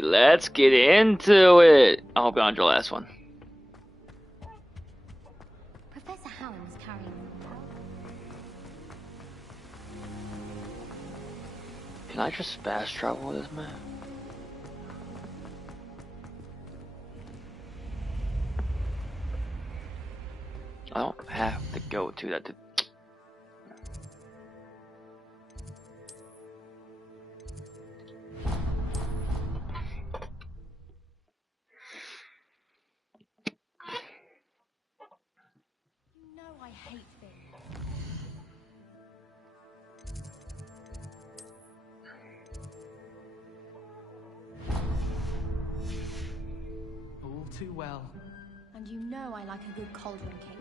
Let's get into it. I hope you enjoyed your last one. Professor Howard was carrying Can I just fast travel with this man? I don't have to go to that. No, I hate this. All too well. And you know I like a good cauldron cake.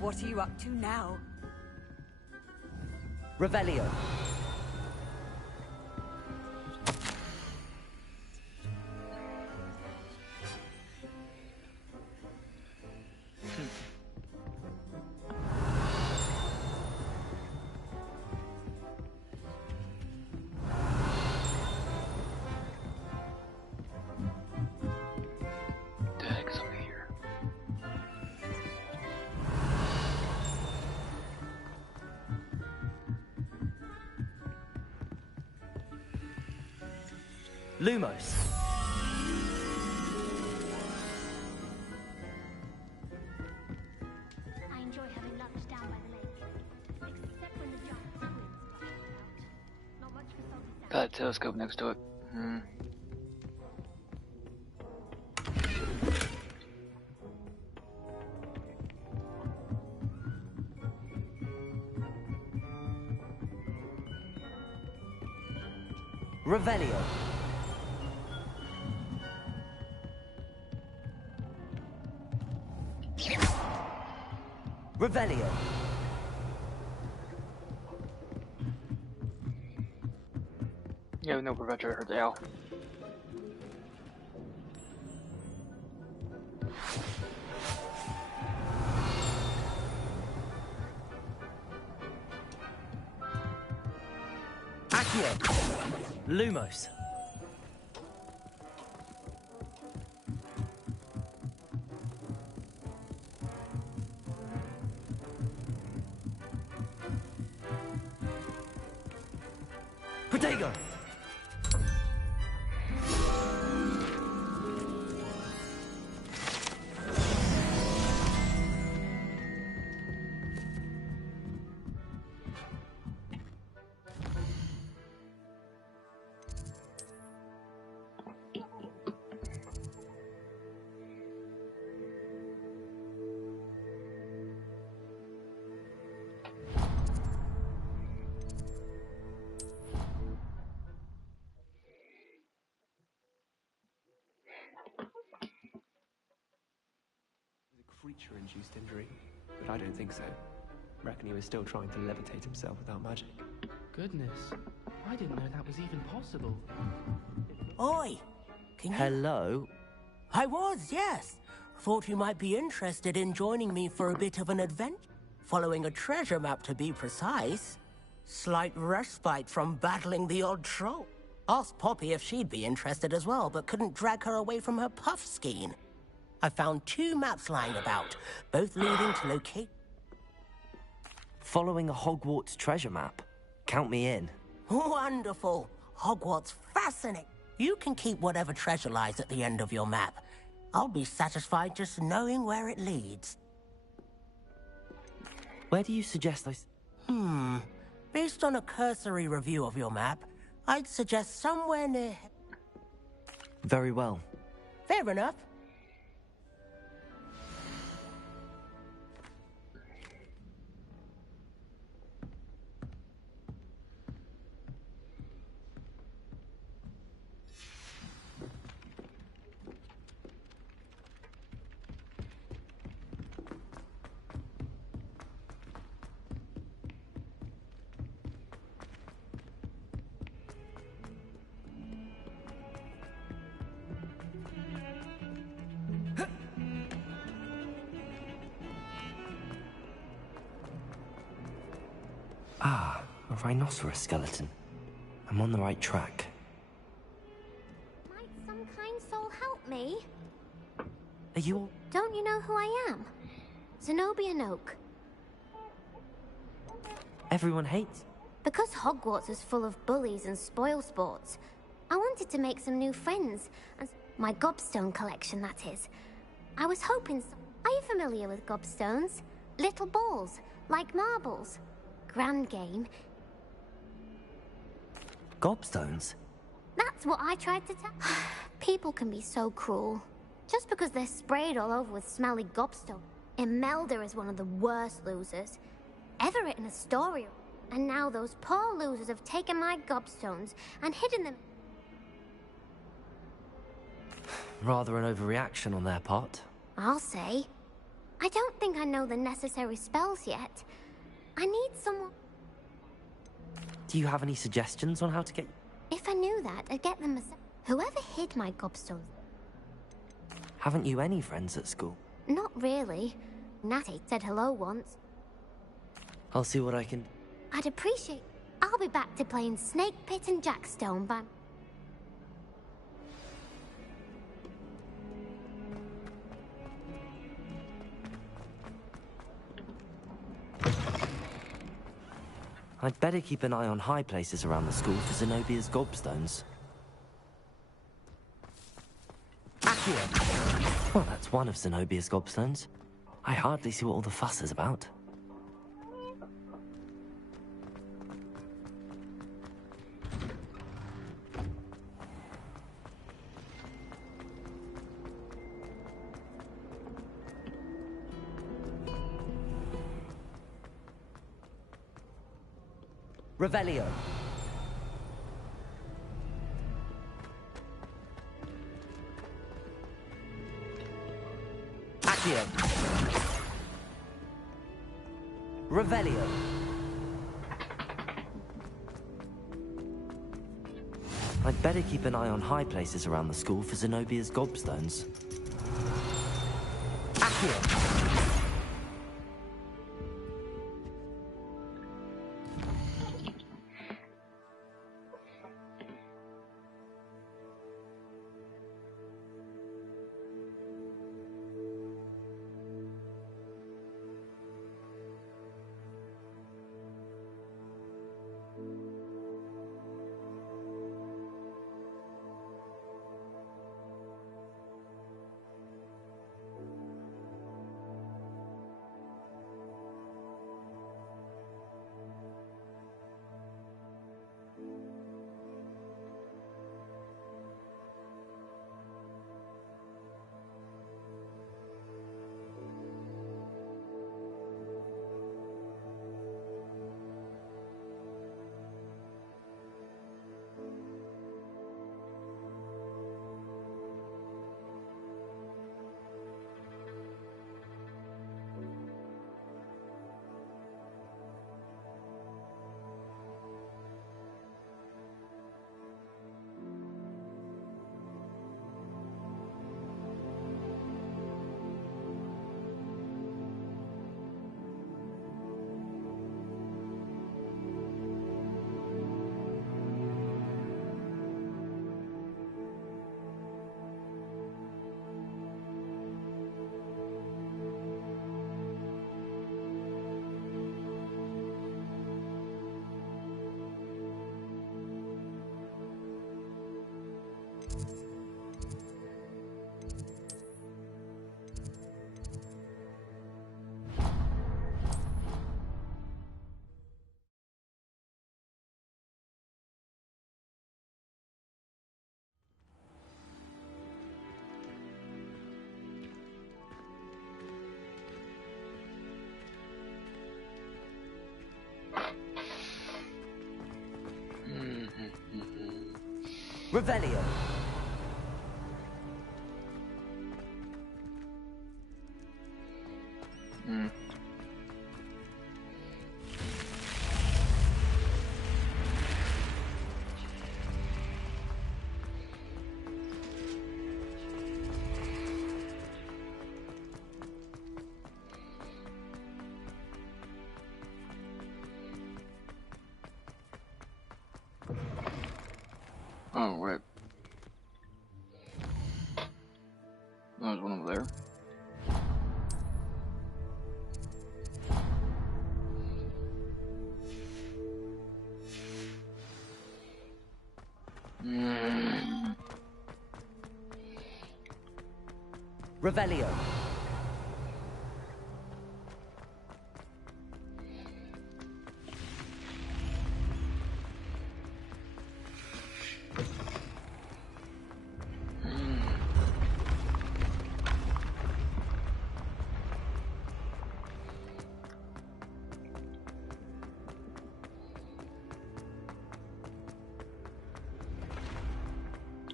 What are you up to now? Revelio. The heck's over here? Lumos. I enjoy having lunch down by the lake. Except when the giant squids splash about. Not much for salty sand. Got a telescope next to it. Revelio. Revelio. Yeah, no preventer hurt the owl. Accio. Lumos. Protego. Creature-induced injury, but I don't think so. Reckon he was still trying to levitate himself without magic. Goodness, I didn't know that was even possible. Oi! Can you... Hello. I was, yes. Thought you might be interested in joining me for a bit of an adventure. Following a treasure map, to be precise. Slight respite from battling the odd troll. Asked Poppy if she'd be interested as well, but couldn't drag her away from her puff skein. I found 2 maps lying about, both leading to locate... Following a Hogwarts treasure map. Count me in. Wonderful. Hogwarts fascinating. You can keep whatever treasure lies at the end of your map. I'll be satisfied just knowing where it leads. Where do you suggest I... Based on a cursory review of your map, I'd suggest somewhere near... Very well. Fair enough. Ah, a rhinoceros skeleton. I'm on the right track. Might some kind soul help me? Are you all... Don't you know who I am? Zenobia Noak. Everyone hates... Because Hogwarts is full of bullies and spoil sports, I wanted to make some new friends, and my gobstone collection, that is. I was hoping... Are you familiar with gobstones? Little balls, like marbles. Grand game. Gobstones? That's what I tried to tell. People can be so cruel. Just because they're sprayed all over with smelly gobstone. Imelda is one of the worst losers ever written a story. And now those poor losers have taken my gobstones and hidden them. Rather an overreaction on their part. I'll say. I don't think I know the necessary spells yet. I need someone... Do you have any suggestions on how to get... If I knew that, I'd get them myself. Whoever hid my gobstones... Haven't you any friends at school? Not really. Natty said hello once. I'll see what I can... I'd appreciate... I'll be back to playing Snake Pit and Jackstone by... I'd better keep an eye on high places around the school for Zenobia's gobstones. Accio! Well, that's one of Zenobia's gobstones. I hardly see what all the fuss is about. Revelio. Accio. Revelio. I'd better keep an eye on high places around the school for Zenobia's gobstones. Accio. Revelio. Hmm. Oh, right. There's one over there. Revelio.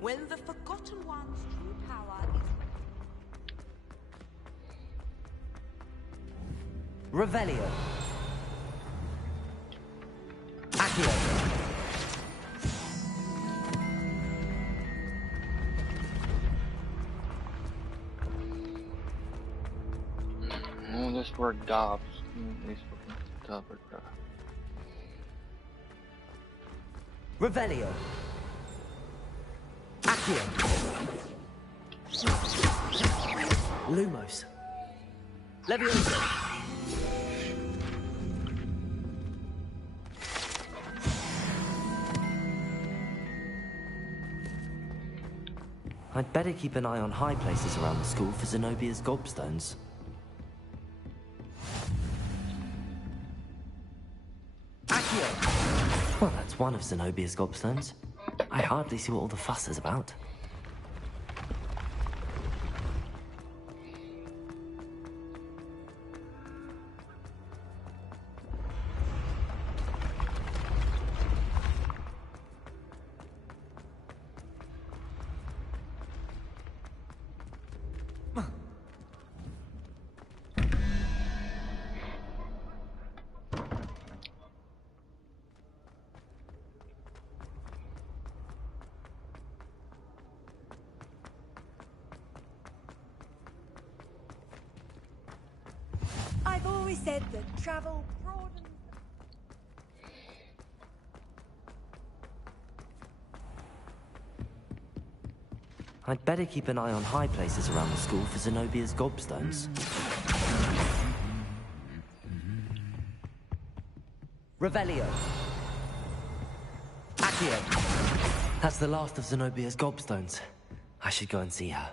When the Forgotten One's true power is... Revelio. Accio. Oh, this word gobs. Revelio. Accio. Lumos. Levioso. I'd better keep an eye on high places around the school for Zenobia's gobstones. Accio! Well, that's one of Zenobia's gobstones. I hardly see what all the fuss is about. I've always said that travel broadens... I'd better keep an eye on high places around the school for Zenobia's gobstones. Revelio. Accio. That's the last of Zenobia's gobstones. I should go and see her.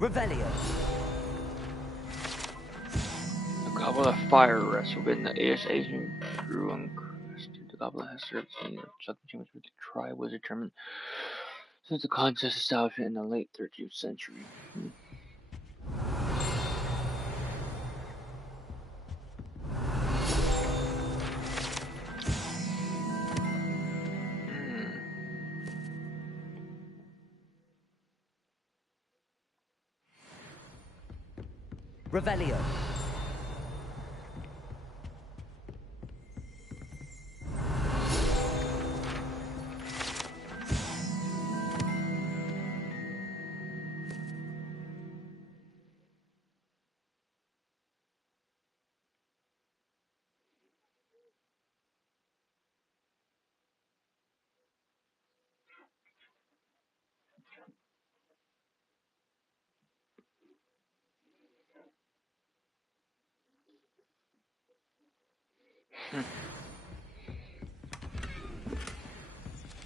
Revelio. The Goblet of Fire rests within the Asian Ruin Crest. The Goblet has served as a something too much with the tribe was determined since the contest establishment in the late 13th century. Revelio.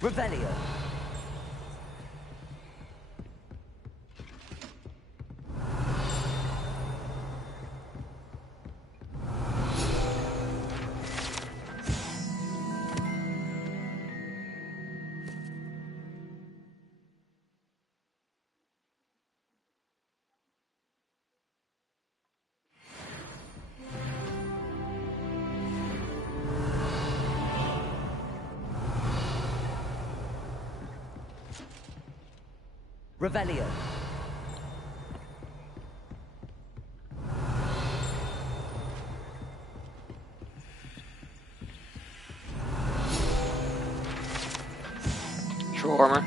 Revelio. Revelio. Troll armor.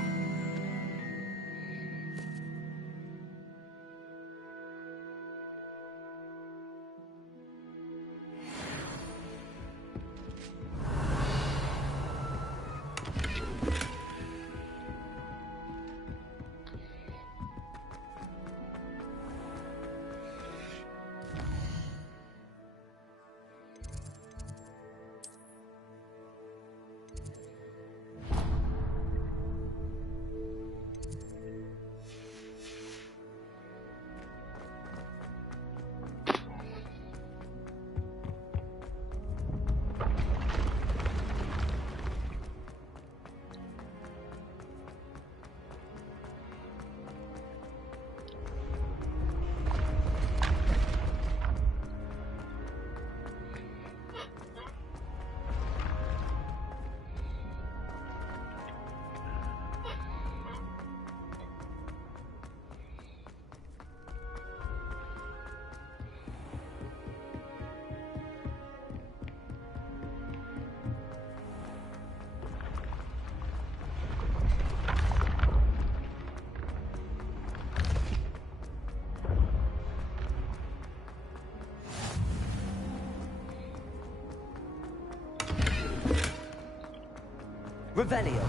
Revelio.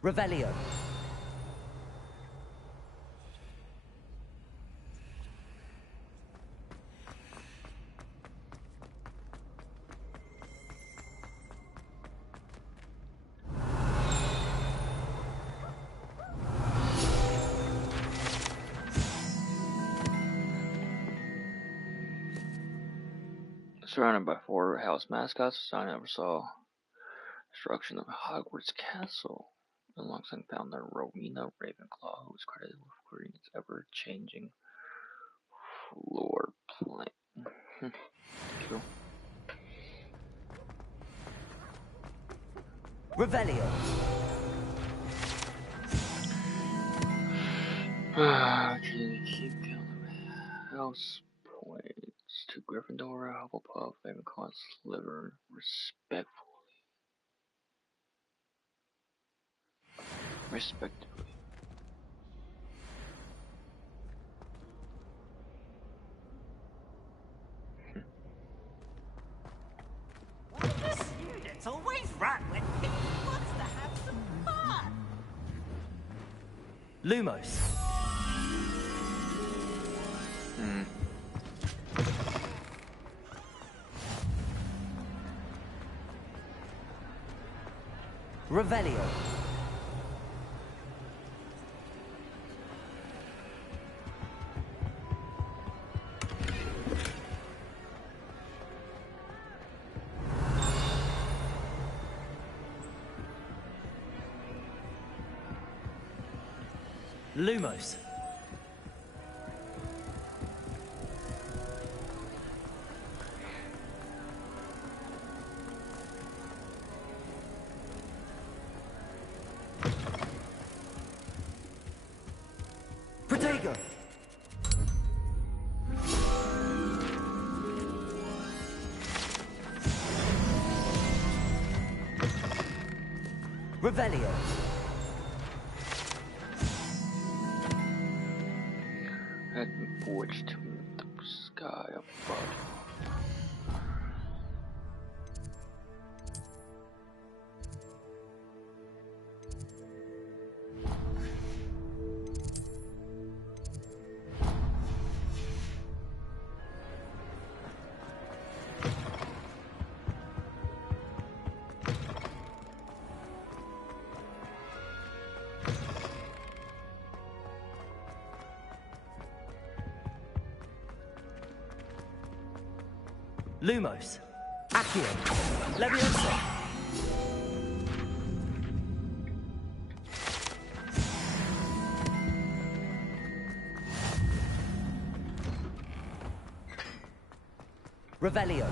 Revelio. Surrounded by 4 house mascots, I never saw destruction of Hogwarts Castle. Alongside founder Rowena Ravenclaw, who was credited with creating its ever-changing floor plan. Cool. Revelio. To keep count of house points to Gryffindor, Hufflepuff, Ravenclaw, Slytherin, respectively. It's always right when he wants to have some fun. Lumos. Revelio. Lumos. Protego. Revelio. Heading forwards to the sky above. Lumos. Accio. Leviosa. Revelio.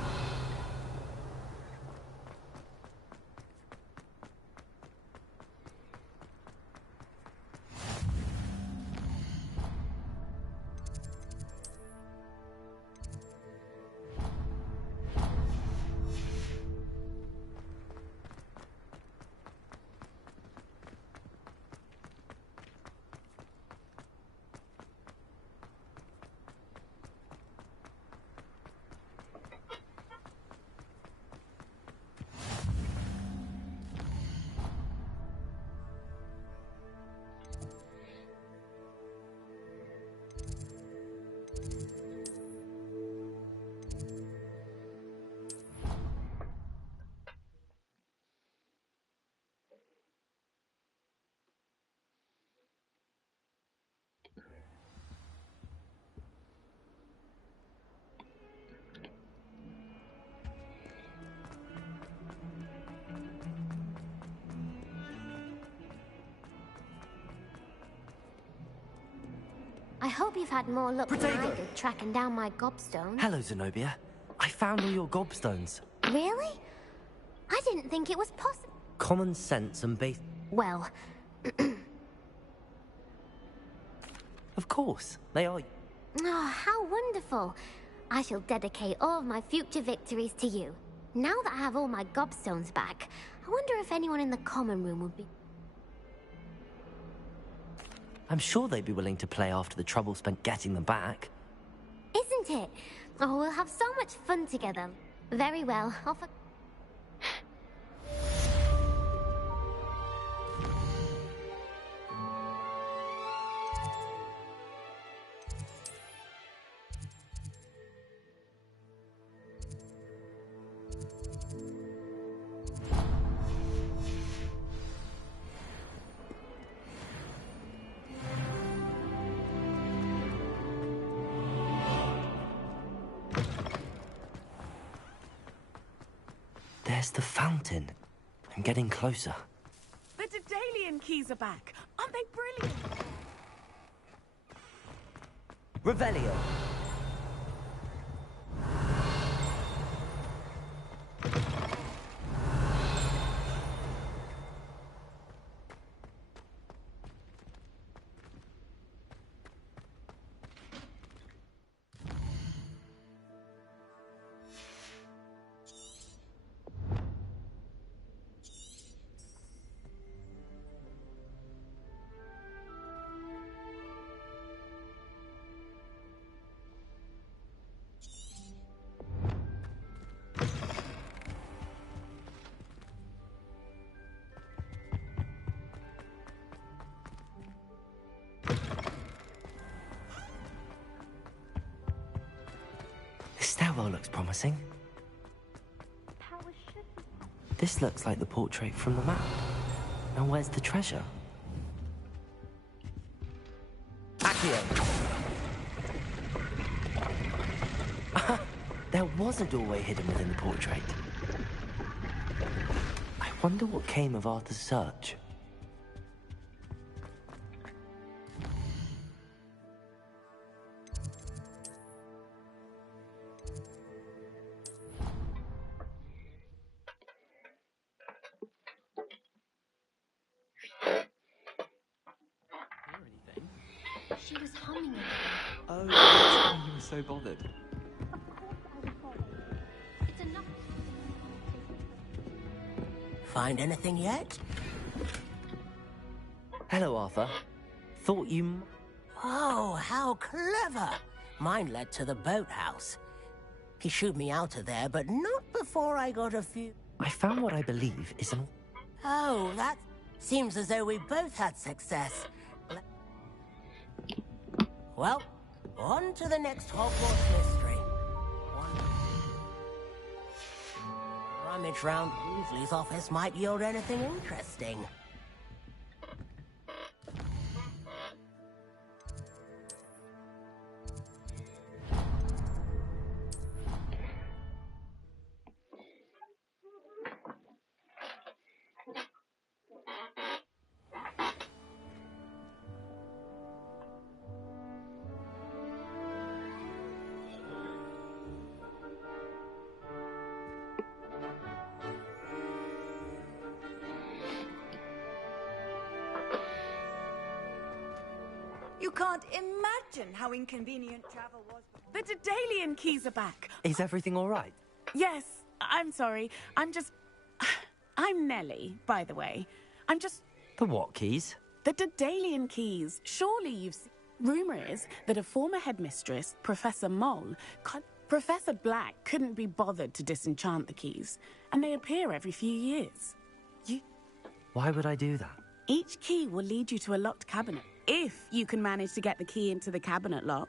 I hope you've had more luck than I Protego. did tracking down my gobstone. Hello, Zenobia. I found all your gobstones. Really? I didn't think it was possible. Common sense and base... Well, Of course, they are... oh, how wonderful. I shall dedicate all of my future victories to you. Now that I have all my gobstones back, I wonder if anyone in the common room would be... I'm sure they'd be willing to play after the trouble spent getting them back. Isn't it? Oh, we'll have so much fun together. Very well, off I... There's the fountain. I'm getting closer. The Dueling keys are back. Aren't they brilliant? Revelio. This stairwell looks promising. This looks like the portrait from the map. And where's the treasure? Accio! There was a doorway hidden within the portrait. I wonder what came of Arthur's search. She was humming again. Oh, that's why you were so bothered. It's enough. Find anything yet? Hello, Arthur. Thought you... Oh, how clever! Mine led to the boathouse. He shooed me out of there, but not before I got a few... I found what I believe is an... Oh, that seems as though we both had success. Well, on to the next Hogwarts mystery. Rummage round Weasley's office might yield anything interesting. You can't imagine how inconvenient travel was. The Dedalian keys are back. Is everything all right? Yes, I'm sorry. I'm Nellie, by the way. I'm just... The what keys? The Dedalian keys. Surely you've seen... Rumour is that a former headmistress, Professor Mole, Professor Black couldn't be bothered to disenchant the keys, and they appear every few years. Why would I do that? Each key will lead you to a locked cabinet, if you can manage to get the key into the cabinet lock.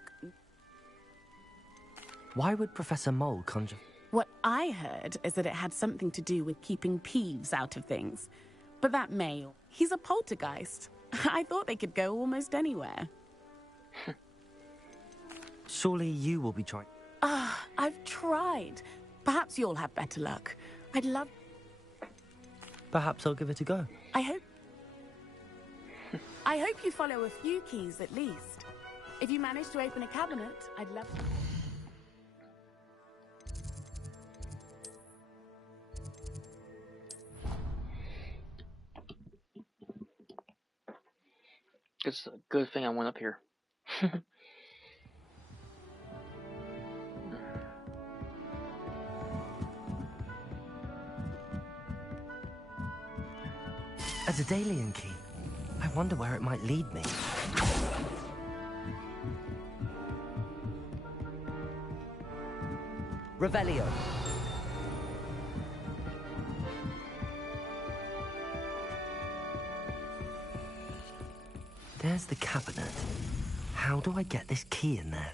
Why would Professor Mole conjure... What I heard is that it had something to do with keeping Peeves out of things. But that may... He's a poltergeist. I thought they could go almost anywhere. Surely you will be trying... I've tried. Perhaps you'll have better luck. I'd love... Perhaps I'll give it a go. I hope you follow a few keys at least. If you manage to open a cabinet, I'd love to... It's a good thing I went up here. A Dedalian key. I wonder where it might lead me. Revelio. There's the cabinet. How do I get this key in there?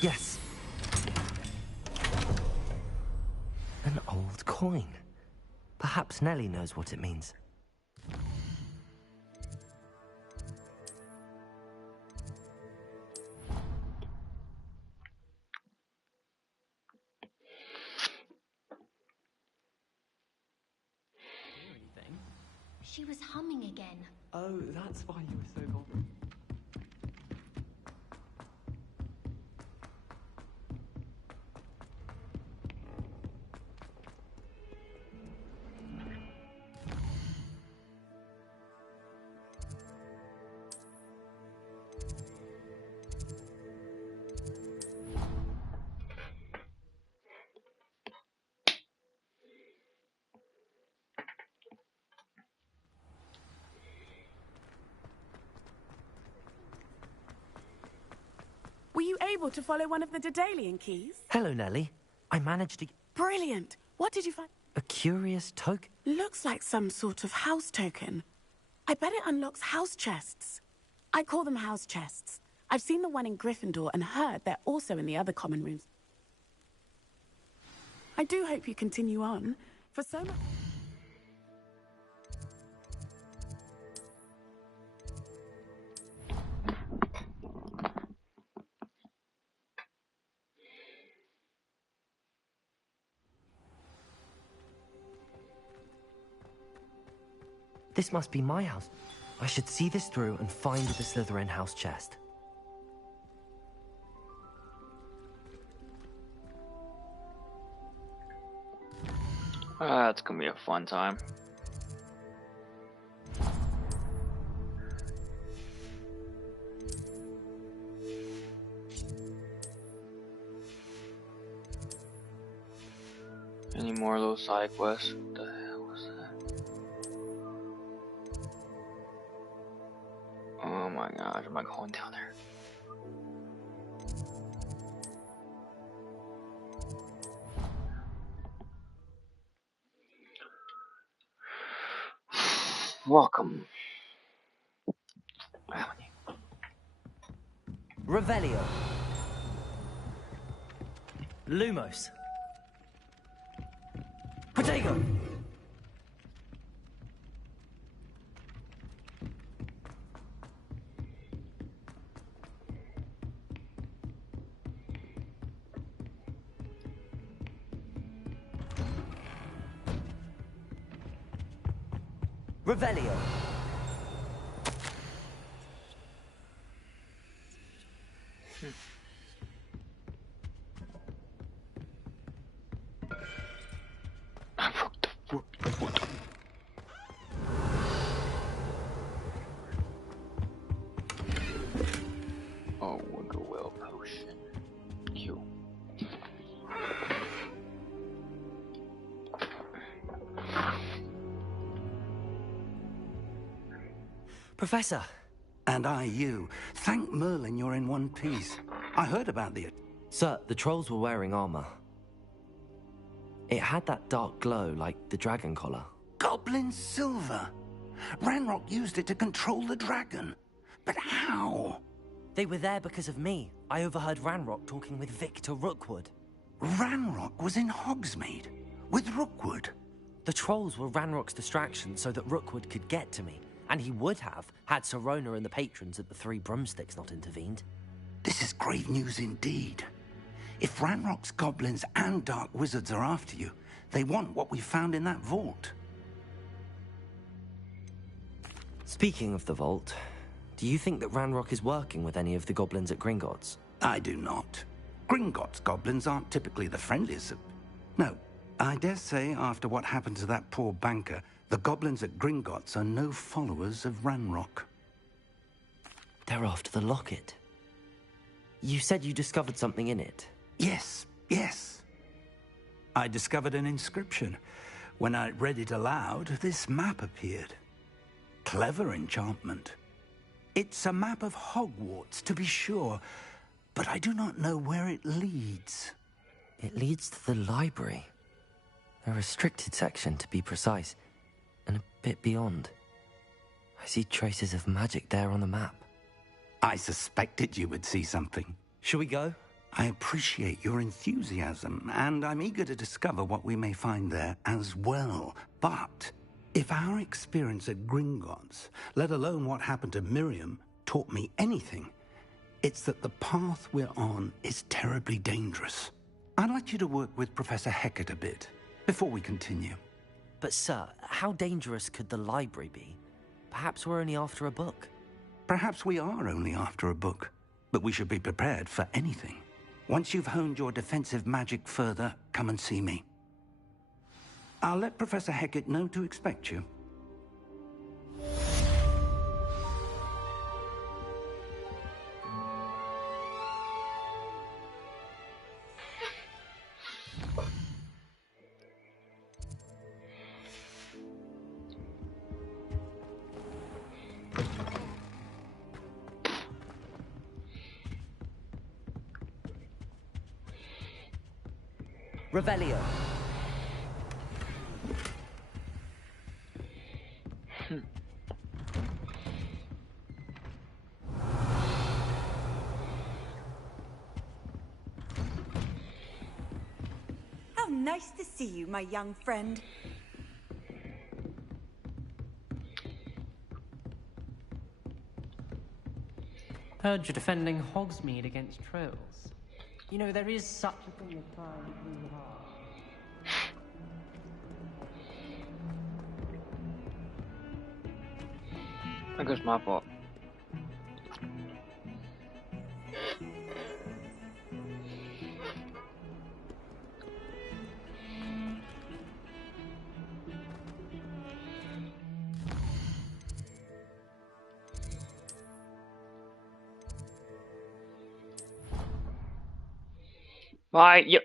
Yes. An old coin. Perhaps Nellie knows what it means. She was humming again. Oh, that's why you were so bothered. Were you able to follow one of the Dueling keys? Hello, Nellie. I managed to... Brilliant. What did you find? A curious token? Looks like some sort of house token. I bet it unlocks house chests. I call them house chests. I've seen the one in Gryffindor and heard they're also in the other common rooms. I do hope you continue on. For so much... This must be my house. I should see this through and find the Slytherin house chest. That's gonna be a fun time. Any more of those side quests? What the hell was that? Oh my gosh, am I going down there? Welcome. Revelio. Lumos. Protego. Revelio. I broke the foot. Oh, Wonderwell potion. Q. Professor. And I you. Thank Merlin you're in one piece. I heard about the... Sir, the trolls were wearing armor. It had that dark glow like the dragon collar. Goblin silver. Ranrock used it to control the dragon. But how? They were there because of me. I overheard Ranrock talking with Victor Rookwood. Ranrock was in Hogsmeade with Rookwood. The trolls were Ranrock's distraction so that Rookwood could get to me. And he would have, had Sirona and the patrons at the Three Broomsticks not intervened. This is grave news indeed. If Ranrock's goblins and dark wizards are after you, they want what we found in that vault. Speaking of the vault, do you think that Ranrock is working with any of the goblins at Gringotts? I do not. Gringotts goblins aren't typically the friendliest of... No, I dare say after what happened to that poor banker, the goblins at Gringotts are no followers of Ranrock. They're after the locket. You said you discovered something in it. Yes, yes. I discovered an inscription. When I read it aloud, this map appeared. Clever enchantment. It's a map of Hogwarts, to be sure, but I do not know where it leads. It leads to the library. A restricted section, to be precise, and a bit beyond. I see traces of magic there on the map. I suspected you would see something. Shall we go? I appreciate your enthusiasm, and I'm eager to discover what we may find there as well. But if our experience at Gringotts, let alone what happened to Miriam, taught me anything, it's that the path we're on is terribly dangerous. I'd like you to work with Professor Hecat a bit before we continue. But sir, how dangerous could the library be? Perhaps we're only after a book. Perhaps we are only after a book, but we should be prepared for anything. Once you've honed your defensive magic further, come and see me. I'll let Professor Hecat know to expect you. Revelio. How nice to see you, my young friend. Heard you're defending Hogsmeade against trolls. You know, there is such a thing as fire between the hearts. I think it's my fault. Bye. Yep.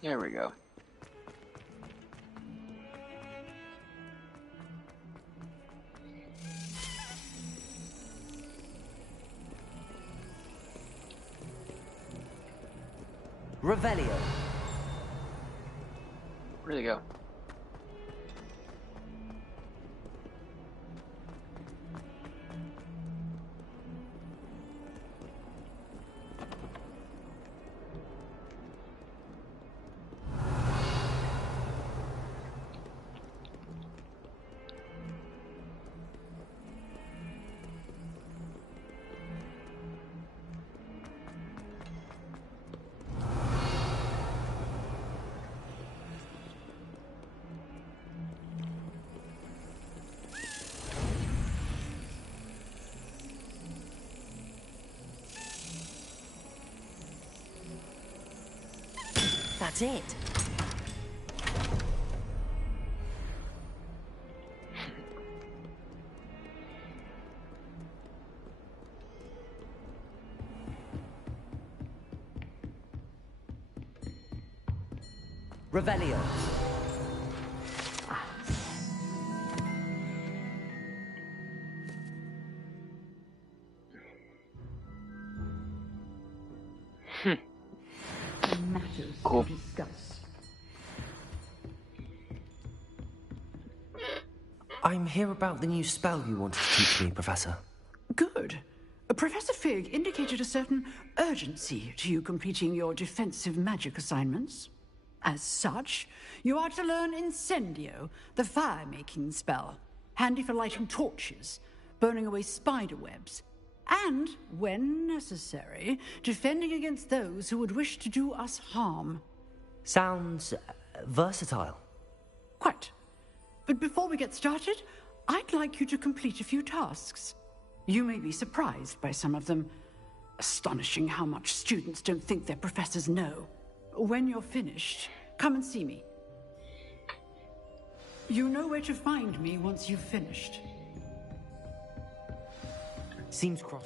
There we go. Revelio. Where'd they go? That's it. Revelio. Matters Cool. to discuss. I'm here about the new spell you wanted to teach me, Professor. Good. Professor Fig indicated a certain urgency to you completing your defensive magic assignments. As such, you are to learn Incendio, the fire-making spell, handy for lighting torches, burning away spider webs, and, when necessary, defending against those who would wish to do us harm. Sounds versatile. Quite. But before we get started, I'd like you to complete a few tasks. You may be surprised by some of them. Astonishing how much students don't think their professors know. When you're finished, come and see me. You know where to find me once you've finished. Seems cross.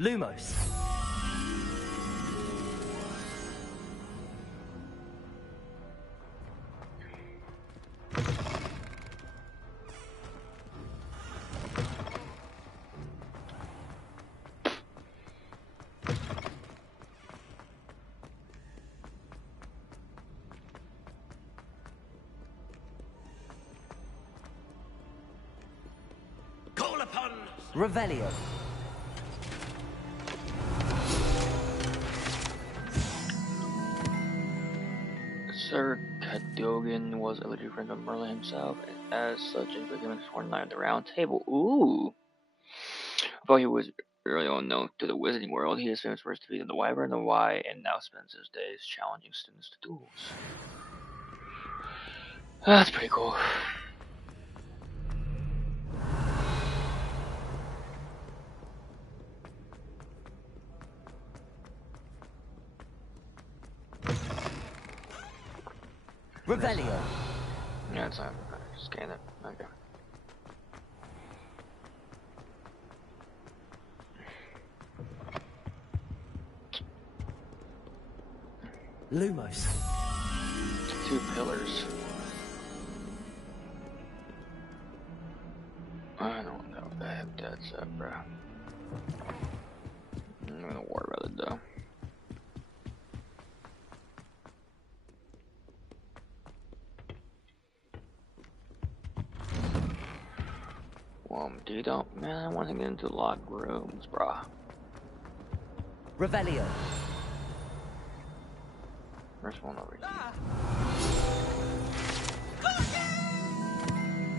Lumos. upon Revelio. Sir Cadogan was a lady friend of Merlin himself, and as such, he became a sworn knight of the Round Table. Ooh! Although he was early on known to the wizarding world, he is famous for his defeat of the Wyvern and the Y, and now spends his days challenging students to duels. That's pretty cool. Revelio. Yeah, it's not. Scan it. Okay. Lumos. 2 pillars. I don't know what the heck that's at, bro. I'm gonna worry about it though. Dude, don't, man, I want to get into locked rooms, brah. Revelio. First one over here.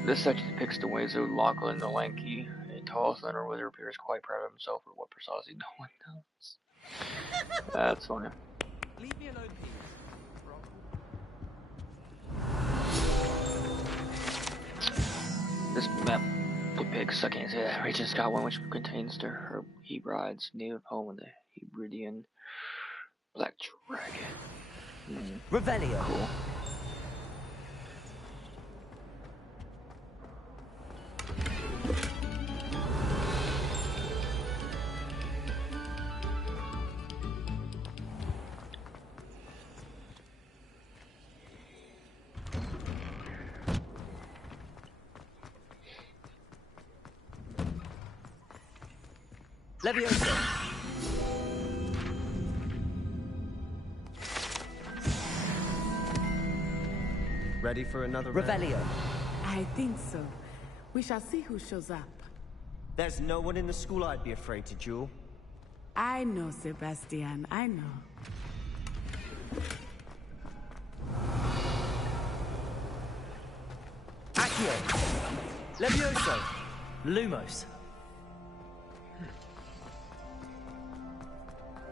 This section depicts the ways of Lachlan the Lanky, a tall, slender wizard appears quite proud of himself for what precisely no one knows. That's funny. Leave me alone, please. This map depicts, I can't say that, region of Scotland, which contains the Hebrides, native home of the Hebridean Black Dragon. Revelio. Cool. Levioso. Ready for another round? Revelio. I think so. We shall see who shows up. There's no one in the school I'd be afraid to duel. I know, Sebastian. I know. Accio. Levioso. Lumos.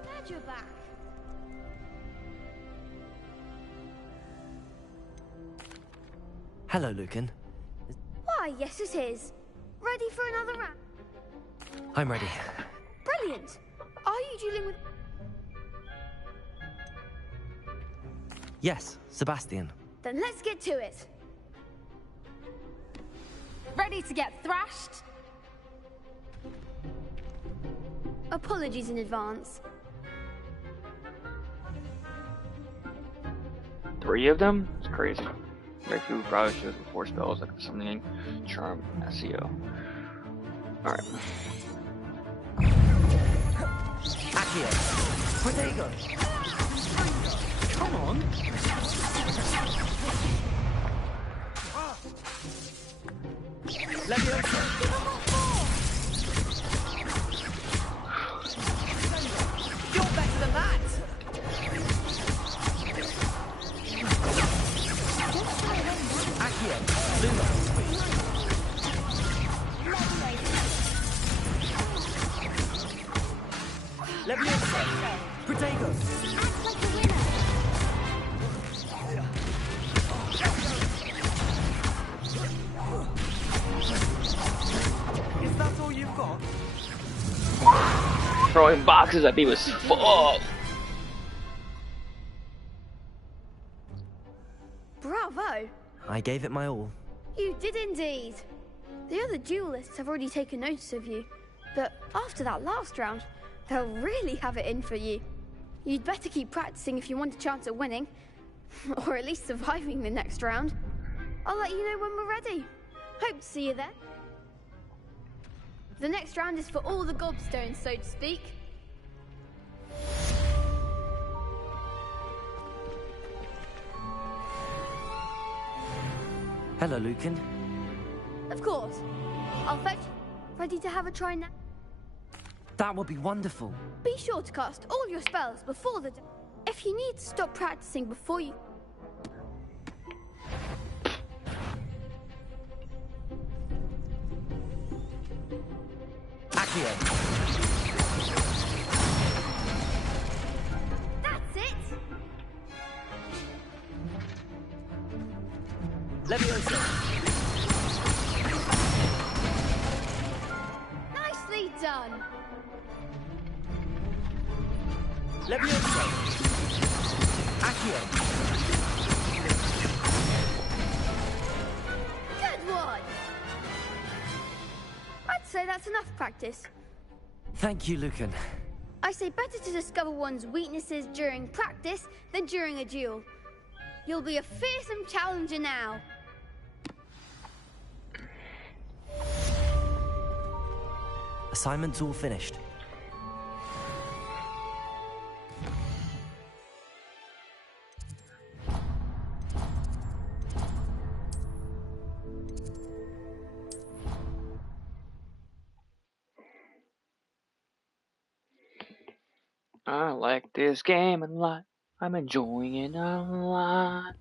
Glad you're back. Hello, Lucan. Why, yes it is. Ready for another round? I'm ready. Brilliant. Are you dealing with... Yes, Sebastian. Then let's get to it. Ready to get thrashed? Apologies in advance. 3 of them? It's crazy. Very few probably shows with 4 spells like summoning, charm, SEO. Alright. Accio. Protego. Come on! Levioso. You're better than that! Accio. Lumos. Levioso. Protego. Act like a winner. Is that all you've got? Throwing boxes at me was fuck. Bravo. I gave it my all. You did indeed. The other duelists have already taken notice of you, but after that last round, they'll really have it in for you. You'd better keep practicing if you want a chance at winning, or at least surviving the next round. I'll let you know when we're ready. Hope to see you there. The next round is for all the gobstones, so to speak. Hello, Lucan. Of course. I'll fetch... Ready to have a try now? That would be wonderful. Be sure to cast all your spells before the... If you need to stop practicing before you... Accio. That's it! Leviosa. Nicely done! Leviosa. Accio. Good one! I'd say that's enough practice. Thank you, Lucan. I say better to discover one's weaknesses during practice than during a duel. You'll be a fearsome challenger now. Assignment's all finished. I like this game a lot. I'm enjoying it a lot.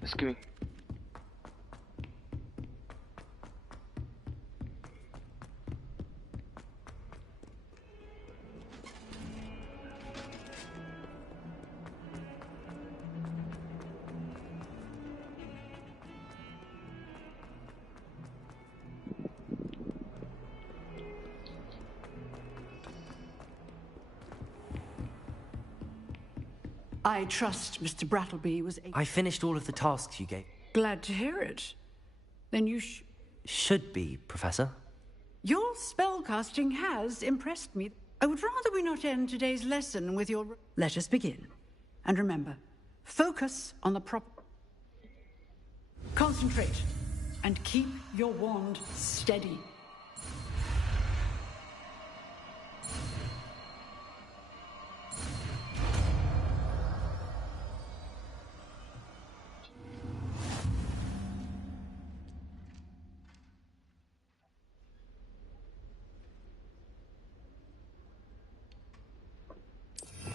Excuse me. I trust Mr. Brattleby was able... I finished all of the tasks you gave. Glad to hear it. Then you should be, Professor. Your spellcasting has impressed me. I would rather we not end today's lesson with your... Let us begin. And remember, focus on the Concentrate. And keep your wand steady.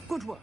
Good work.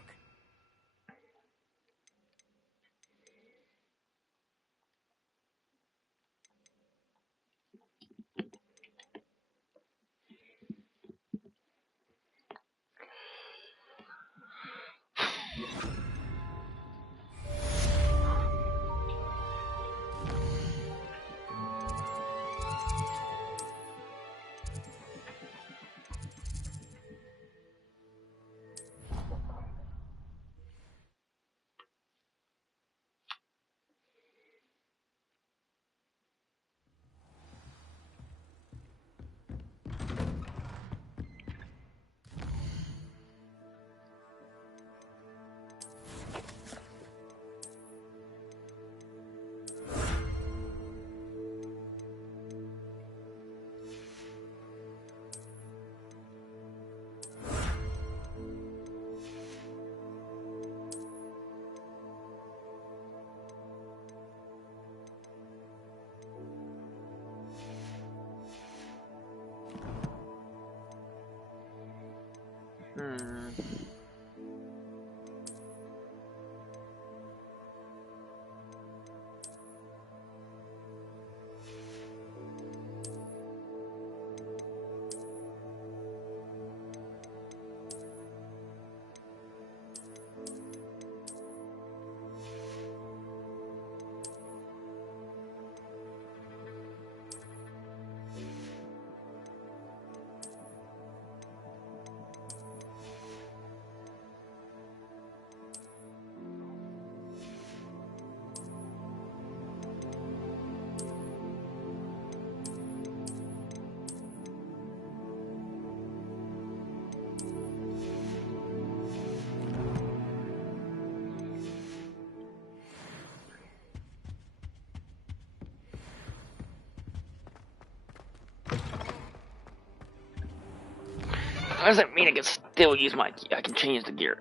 Doesn't mean I can still use my key. I can change the gear.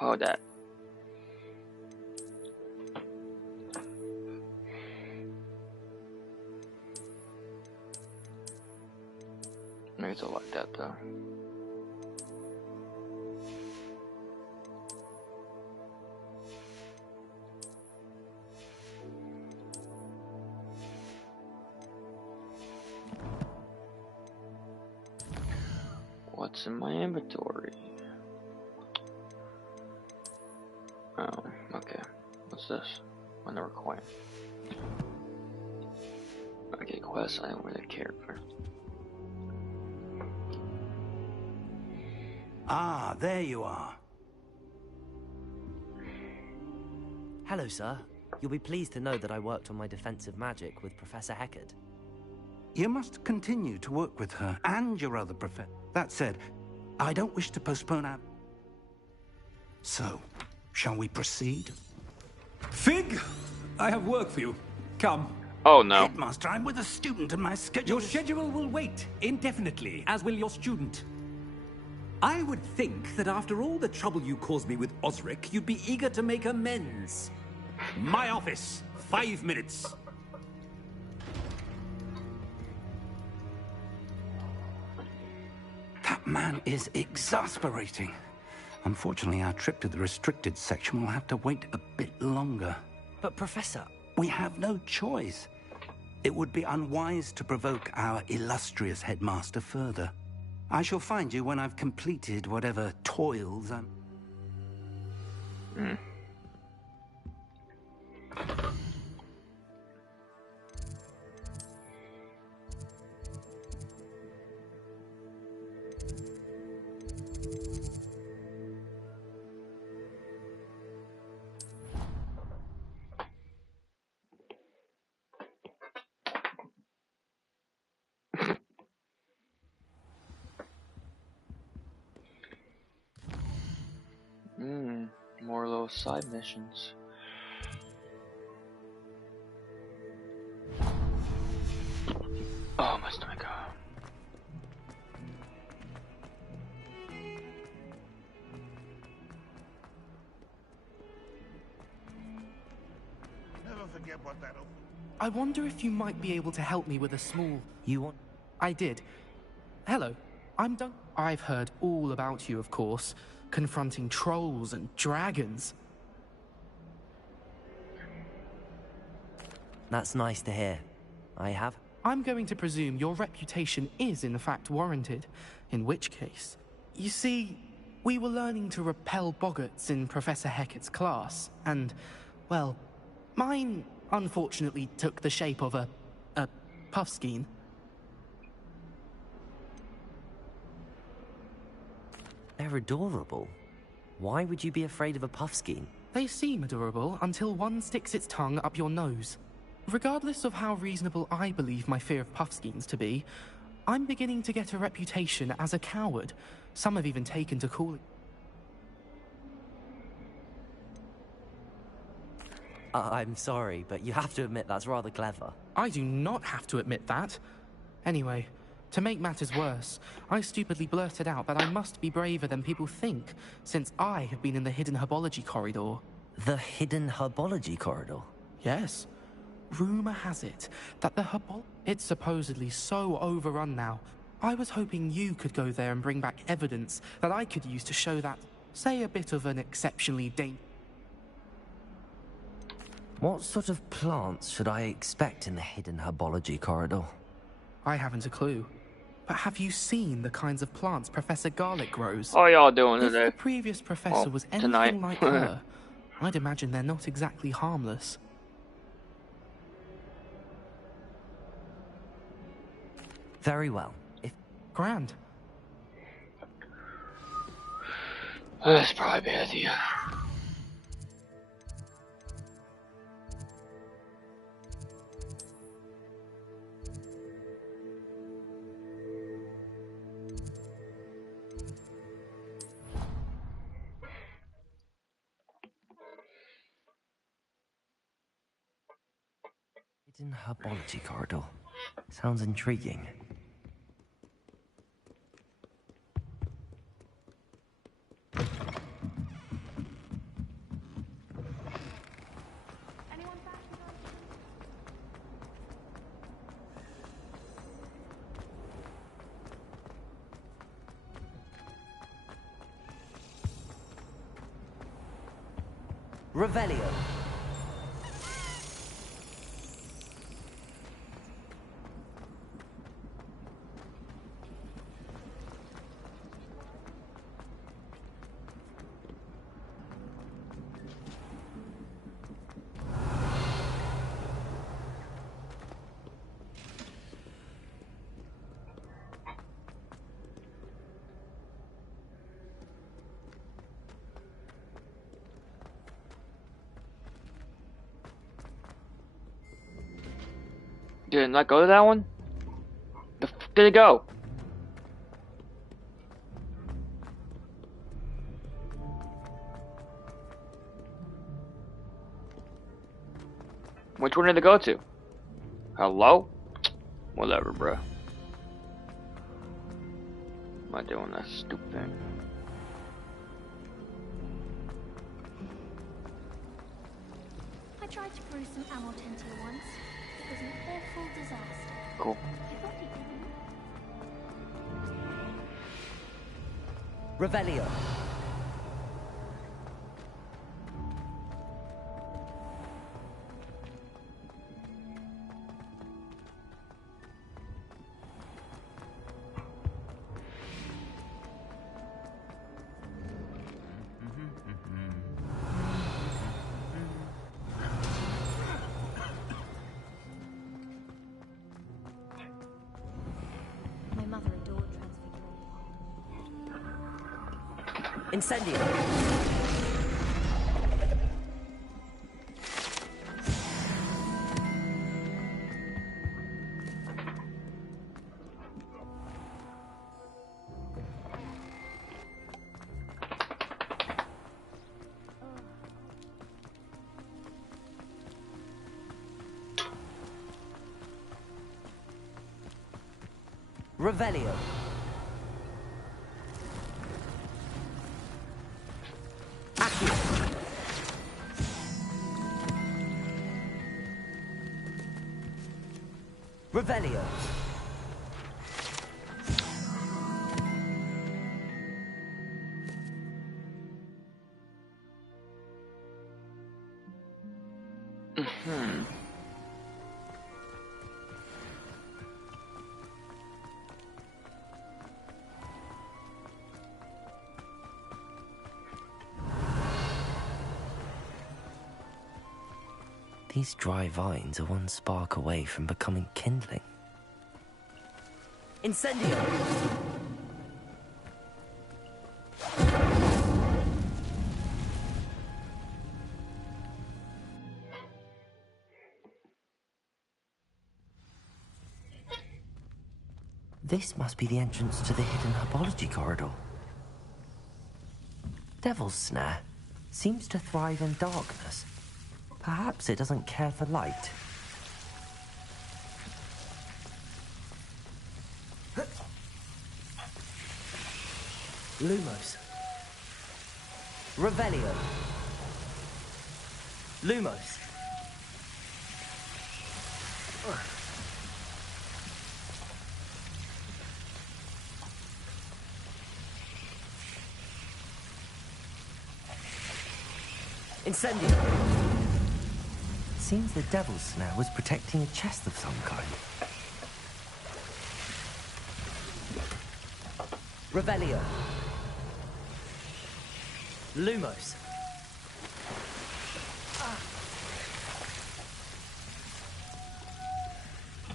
Oh, that. Maybe it's all like that though. What's in my inventory? Oh, okay. What's this? Another coin. Okay, quest. I don't really care for. Ah, there you are. Hello, sir. You'll be pleased to know that I worked on my defensive magic with Professor Heckard. You must continue to work with her and your other professor. That said, I don't wish to postpone our... So, shall we proceed? Fig, I have work for you. Come. Oh no. Headmaster, I'm with a student and my schedule... Your schedule will wait indefinitely, as will your student. I would think that after all the trouble you caused me with Osric, you'd be eager to make amends. My office, 5 minutes. That man is exasperating. Unfortunately, our trip to the restricted section will have to wait a bit longer. But, Professor... We have no choice. It would be unwise to provoke our illustrious headmaster further. I shall find you when I've completed whatever toils I'm... More little side missions. Oh, my stomach. Never forget what that... I wonder if you might be able to help me with a small... You want... I did. Hello, I'm Doug. I've heard all about you, of course. Confronting trolls and dragons. That's nice to hear. I have... I'm going to presume your reputation is in fact warranted. In which case... You see, we were learning to repel boggarts in Professor Heckard's class, and, well, mine unfortunately took the shape of a puffskein. They're adorable. Why would you be afraid of a puffskein? They seem adorable until one sticks its tongue up your nose. Regardless of how reasonable I believe my fear of puffskeins to be, I'm beginning to get a reputation as a coward. Some have even taken to calling... I'm sorry, but you have to admit that's rather clever. I do not have to admit that. Anyway, to make matters worse, I stupidly blurted out that I must be braver than people think, since I have been in the hidden herbology corridor. The hidden herbology corridor? Yes. Rumor has it that the it's supposedly so overrun now. I was hoping you could go there and bring back evidence that I could use to show that, say, a bit of an exceptionally What sort of plants should I expect in the hidden herbology corridor? I haven't a clue. But have you seen the kinds of plants Professor Garlic grows? How y'all doing today? If the previous professor was anything tonight. like her, I'd imagine they're not exactly harmless. Very well. Grand. That's probably a bad idea. Hidden herbology corridor. Sounds intriguing. Revelio. Did it not go to that one? The f did it go? Which one did it go to? Hello? Whatever, bro. Am I doing that stupid thing? I tried to brew some amortentia once. It was an awful disaster. Cool. I thought you'd Revelio. My mother adored Transfiguration. Incendio. Revelio. Accio. Revelio. These dry vines are one spark away from becoming kindling. Incendio! This must be the entrance to the hidden herbology corridor. Devil's Snare seems to thrive in darkness. Perhaps it doesn't care for light. Lumos. Revelio. Lumos. Incendio. Seems the Devil's Snare was protecting a chest of some kind. Revelio. Lumos.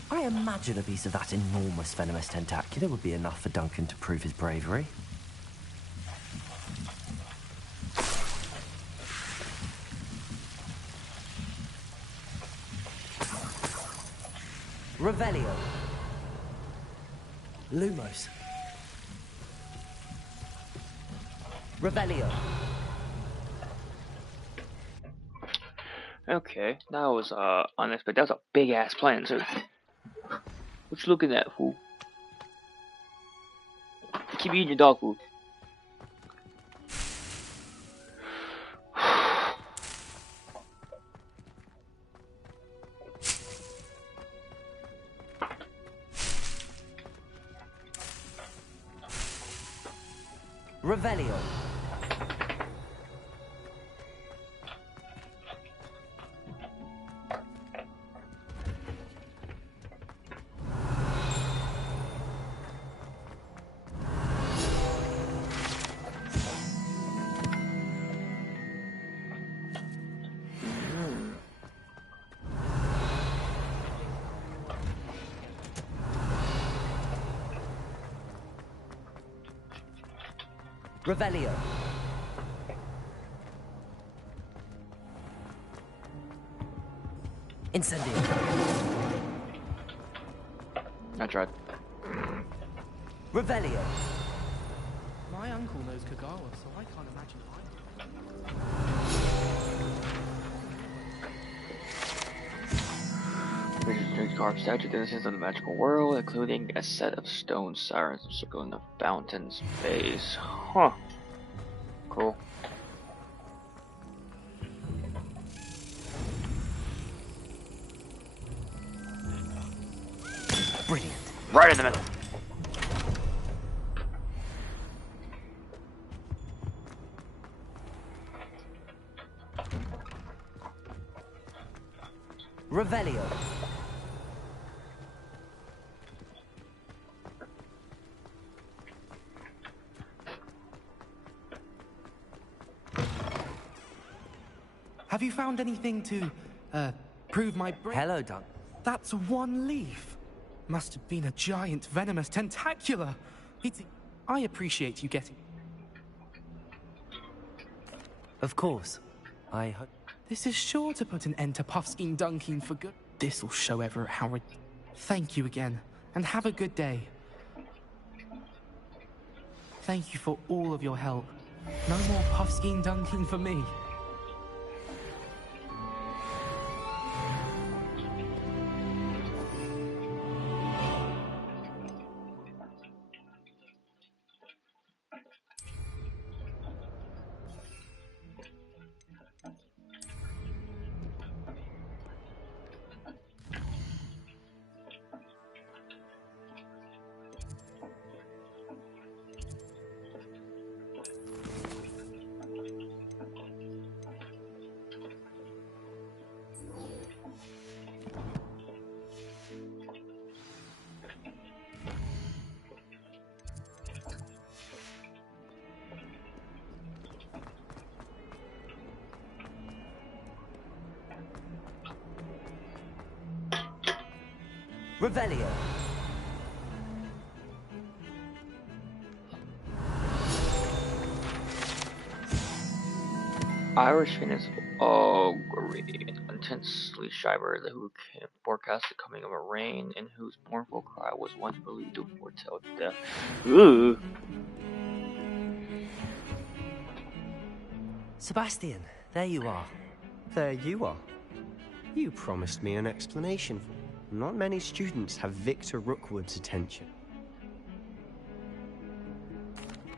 I imagine a piece of that enormous venomous tentacular would be enough for Duncan to prove his bravery. Revelio. Lumos. Revelio. Okay, that was unexpected. That was a big ass plan too. What you looking at, fool? Keep eating your dog food. Revelio. Revelio. Incendio. I tried. Revelio. My uncle knows Kagawa, so I can't imagine Features carved statue denizens of the magical world, including a set of stone sirens encircling the fountain's base. Huh. Cool. Brilliant. Right in the middle. Revelio. Have you found anything to, prove my Hello, Doug. That's one leaf. Must have been a giant venomous tentacula. I appreciate you getting... Of course. I hope... This is sure to put an end to Puffskein Dunking for good. This'll show Everett how... Thank you again, and have a good day. Thank you for all of your help. No more Puffskein Dunking for me. Revelio. Irish Phoenix augury, an intensely shy bird who can forecast the coming of a rain and whose mournful cry was once believed to foretell death. Ooh. Sebastian, there you are. There you are. You promised me an explanation. Not many students have Victor Rookwood's attention.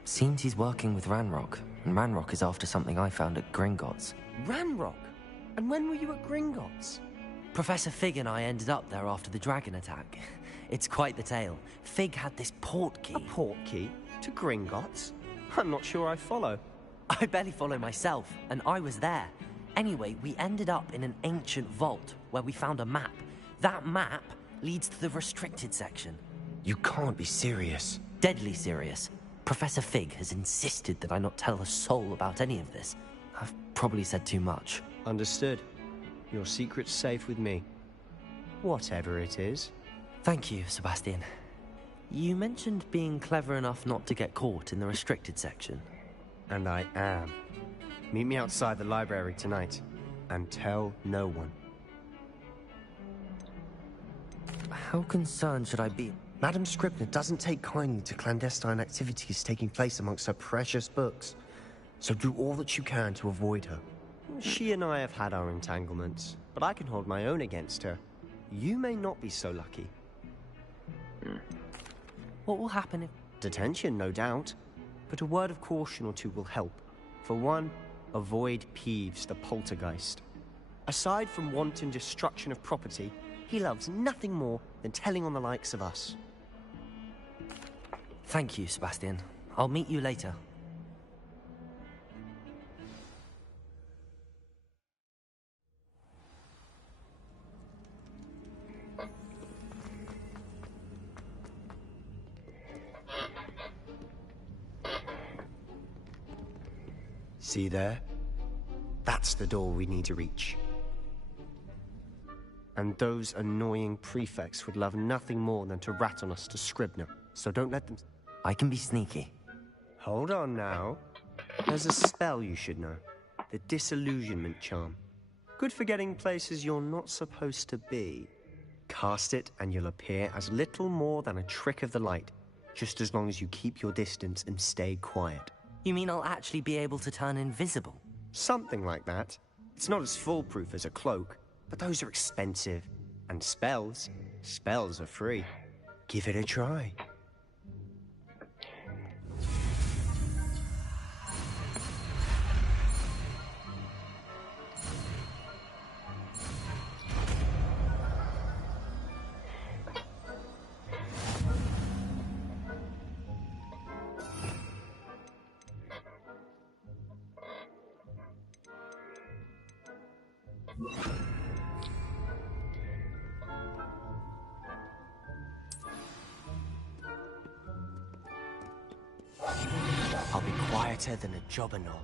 Seems he's working with Ranrock, and Ranrock is after something I found at Gringotts. Ranrock? And when were you at Gringotts? Professor Fig and I ended up there after the dragon attack. It's quite the tale. Fig had this port key. A port key? To Gringotts? I'm not sure I follow. I barely follow myself, and I was there. Anyway, we ended up in an ancient vault where we found a map. That map leads to the restricted section. You can't be serious. Deadly serious. Professor Fig has insisted that I not tell a soul about any of this. I've probably said too much. Understood. Your secret's safe with me. Whatever it is. Thank you, Sebastian. You mentioned being clever enough not to get caught in the restricted section. And I am. Meet me outside the library tonight, and tell no one. How concerned should I be? Madam Scribner doesn't take kindly to clandestine activities taking place amongst her precious books, so do all that you can to avoid her. She and I have had our entanglements, but I can hold my own against her. You may not be so lucky. What will happen if... Detention, no doubt, but a word of caution or two will help. For one, avoid Peeves, the poltergeist. Aside from wanton destruction of property, he loves nothing more than telling on the likes of us. Thank you, Sebastian. I'll meet you later. See there? That's the door we need to reach. And those annoying prefects would love nothing more than to rat on us to Scribner, so don't let them... I can be sneaky. Hold on now. There's a spell you should know. The Disillusionment Charm. Good for getting places you're not supposed to be. Cast it and you'll appear as little more than a trick of the light, just as long as you keep your distance and stay quiet. You mean I'll actually be able to turn invisible? Something like that. It's not as foolproof as a cloak, but those are expensive. And spells are free. Give it a try. I'll be quieter than a jobberknoll.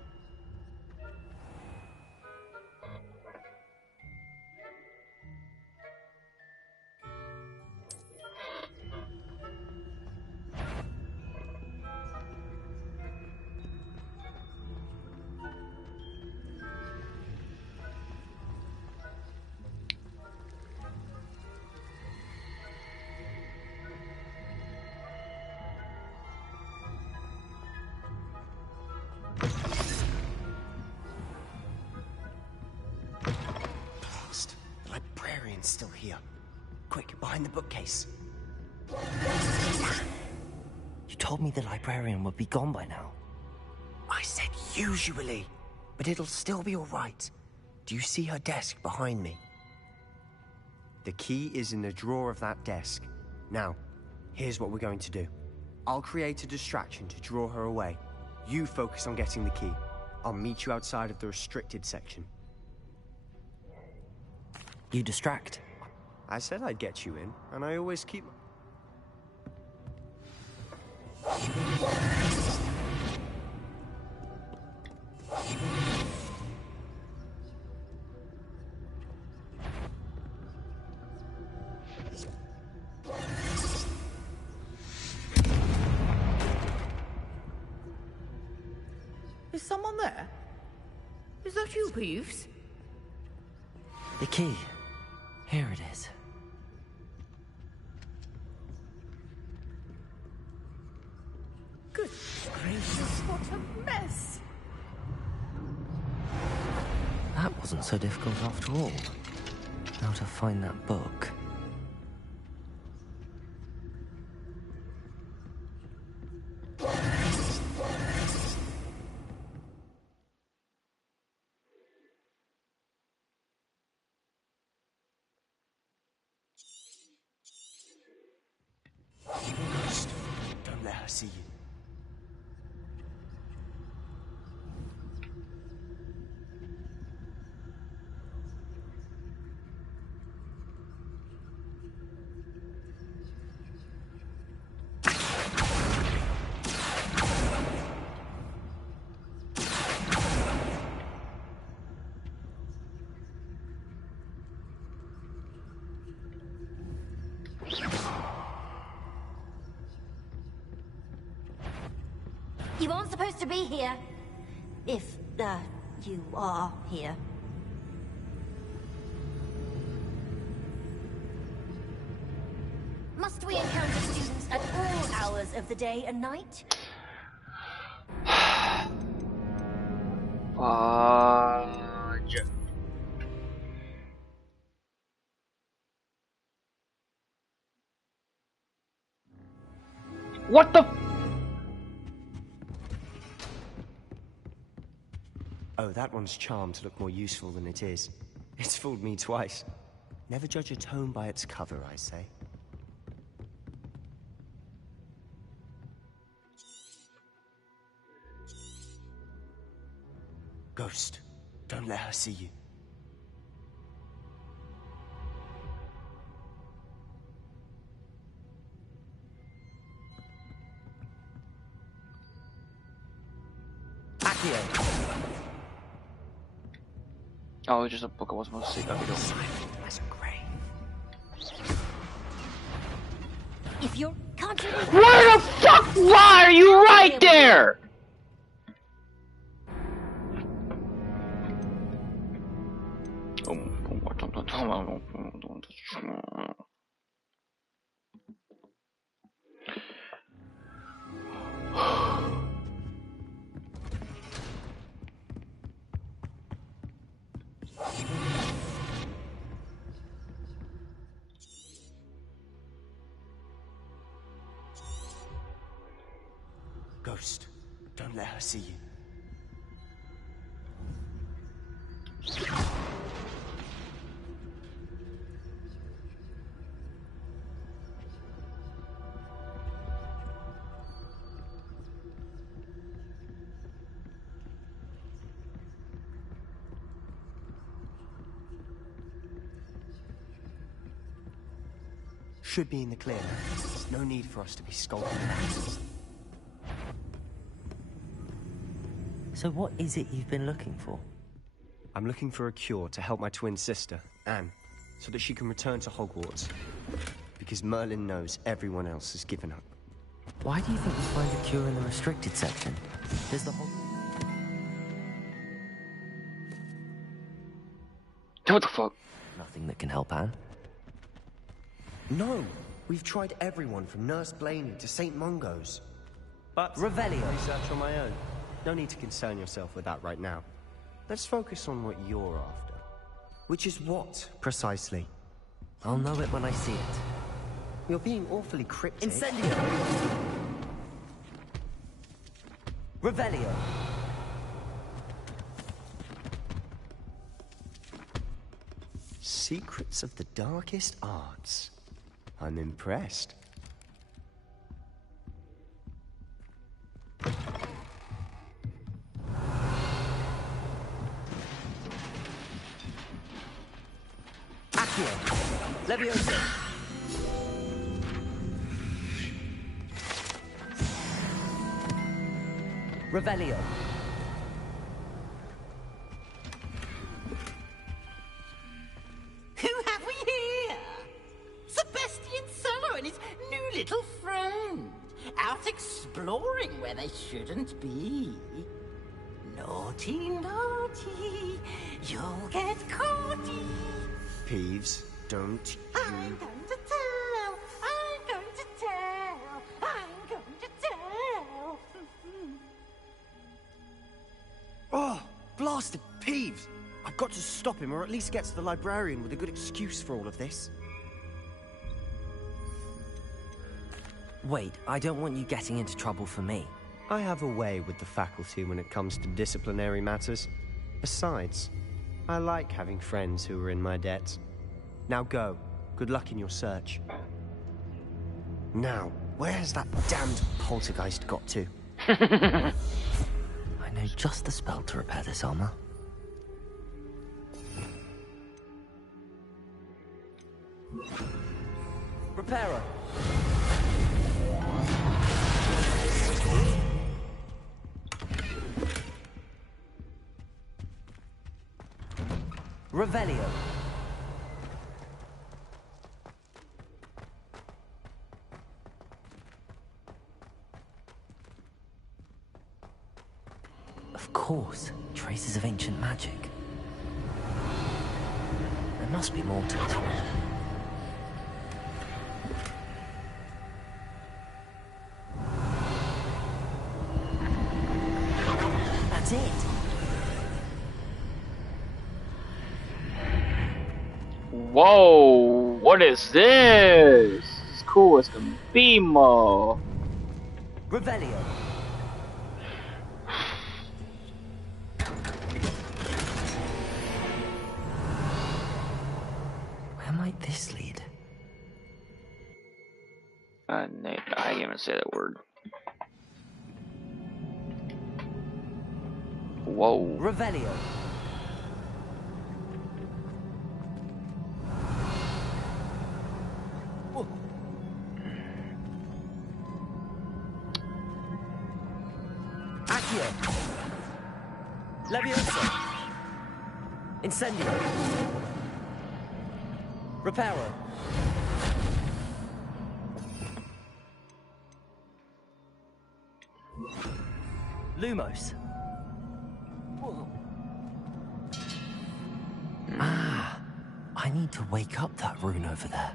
The librarian's still here. Quick, behind the bookcase. You told me the librarian would be gone by now. I said usually, but it'll still be all right. Do you see her desk behind me? The key is in the drawer of that desk. Now, here's what we're going to do. I'll create a distraction to draw her away. You focus on getting the key. I'll meet you outside of the restricted section. You distract. I said I'd get you in, and I always keep... Is someone there? Is that you, Peeves? The key. Here it is. Good gracious, what a mess! That wasn't so difficult after all. Now to find that book. Ghost, don't let her see you. You aren't supposed to be here. If, you are here. Must we encounter students at all hours of the day and night? Fudge. What the? Oh, that one's charmed to look more useful than it is. It's fooled me twice. Never judge a tome by its cover, I say. Ghost, don't let her see you. Oh, it's just a book I wasn't supposed to see. Okay, Silent as a grave. If you're... Can't you... Where the fuck? Why are you right there? Ghost, don't let her see you. Should be in the clear. No need for us to be skulking around. So what is it you've been looking for? I'm looking for a cure to help my twin sister, Anne, so that she can return to Hogwarts. Because Merlin knows everyone else has given up. Why do you think we find a cure in the restricted section? Does the whole... What the fuck? Nothing that can help Anne. No! We've tried everyone from Nurse Blaney to St. Mungo's. But Revelio. Research on my own. No need to concern yourself with that right now. Let's focus on what you're after. Which is what, precisely? I'll know it when I see it. You're being awfully cryptic. Incendio! Revelio! Secrets of the darkest arts. I'm impressed. Accio! Levioso! Revelio! Who have we here? Sebastian Cello and his new little friend. Out exploring where they shouldn't be. Naughty, naughty. You'll get caughty. Peeves, don't you... I'm going to tell. I'm going to tell. I'm going to tell. Oh, blasted Peeves! I've got to stop him, or at least get to the librarian with a good excuse for all of this. Wait, I don't want you getting into trouble for me. I have a way with the faculty when it comes to disciplinary matters. Besides, I like having friends who are in my debt. Now go. Good luck in your search. Now, where has that damned poltergeist got to? I know just the spell to repair this armor. Repairer! Revelio! Of course, traces of ancient magic. There must be more to it. That's it! Whoa! What is this? It's cool as can be more. Revelio! Where might this lead? I can't even say that word. Whoa. Revelio! Accio! Levioso! Incendio! Reparo! Lumos! Ah! I I need to wake up that rune over there.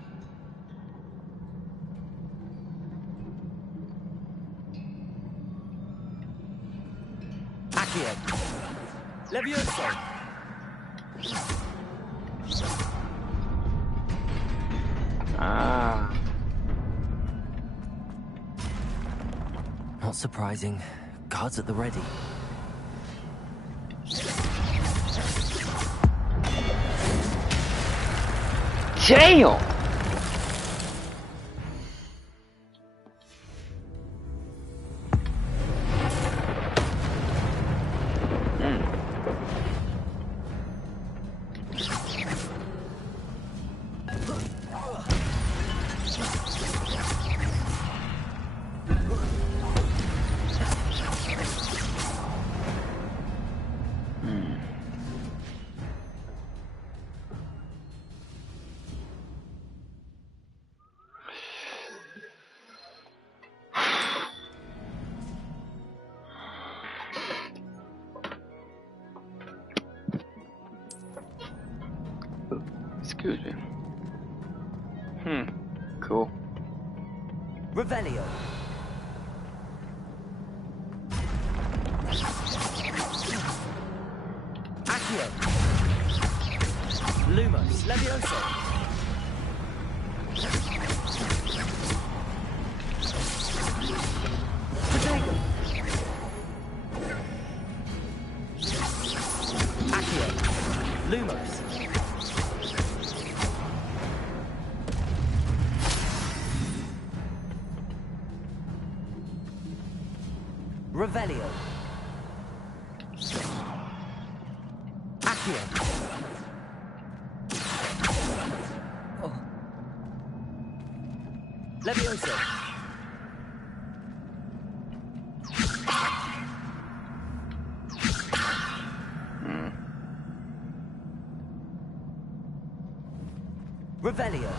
Accio. Levioso. Ah. Not surprising. Guards at the ready. Damn! Excuse me. Cool. Revelio. Accio. Lumos. Levioso. Protego. Accio. Lumos. Revelio. Accio. Oh. Levioso. Revelio.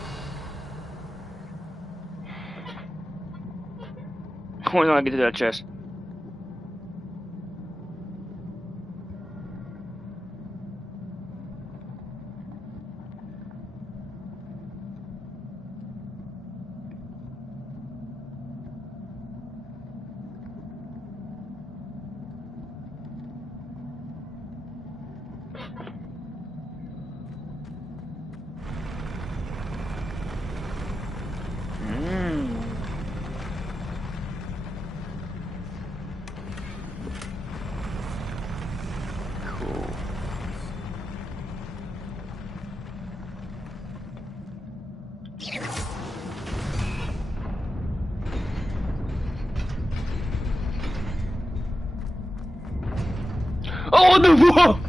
When do I get to that chest? Cool. Oh, what the fuck?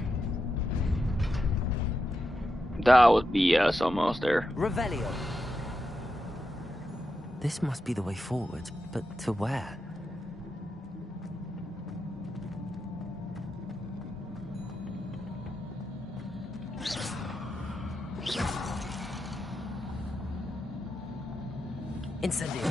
That was BS almost there. Revelio. This must be the way forward, but to where? Incendio.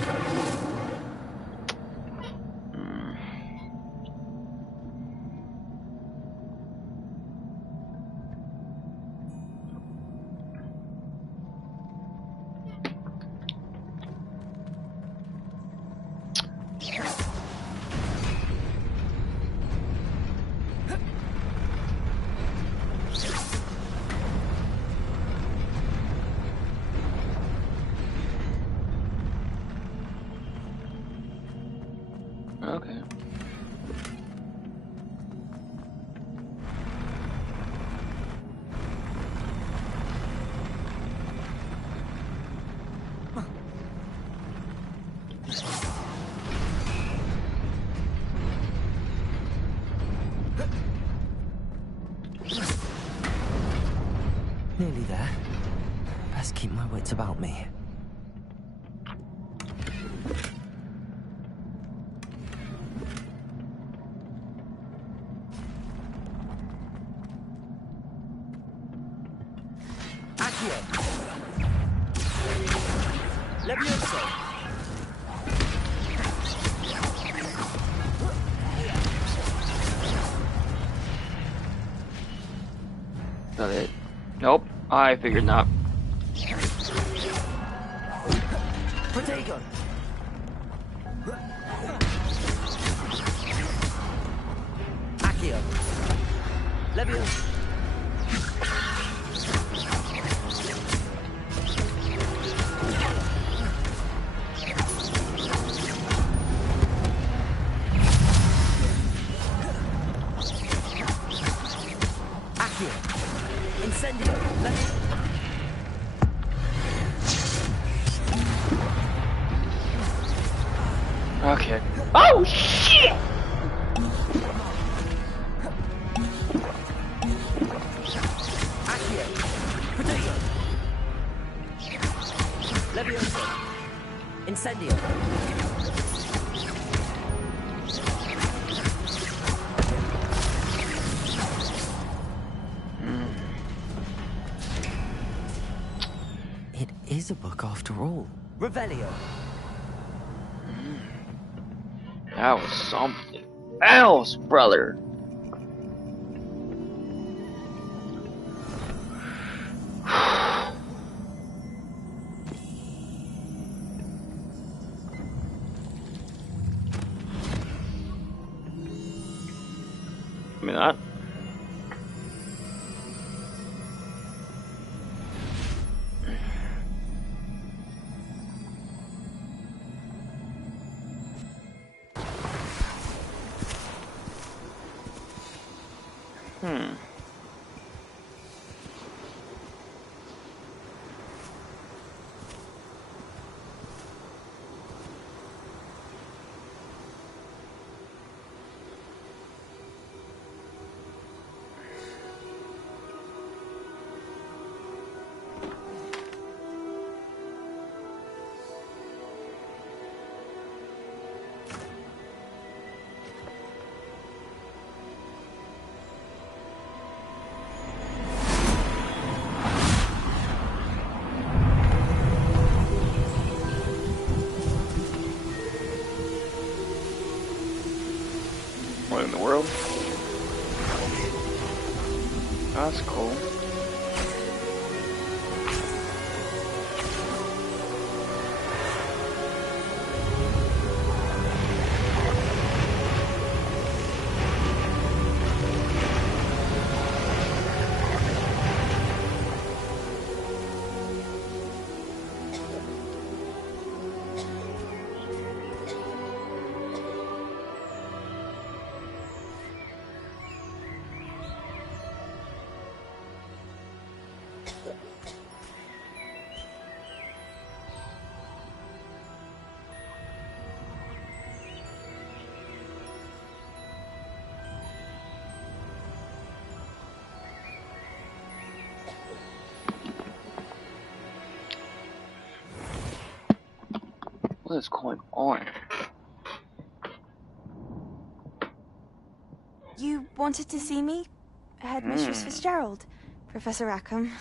Okay. Nearly there. Best keep my wits about me. Accio. Levioso. That it? Nope. I figured not. Protego! Accio! Levio! Incendio! Okay. Oh shit! Accio! Protego! Levioso! Incendio! It is a book after all. Revelio! That was something else, brother. I mean that. What in the world? That's cool. What is going on? You wanted to see me? Headmistress Fitzgerald, Professor Rackham.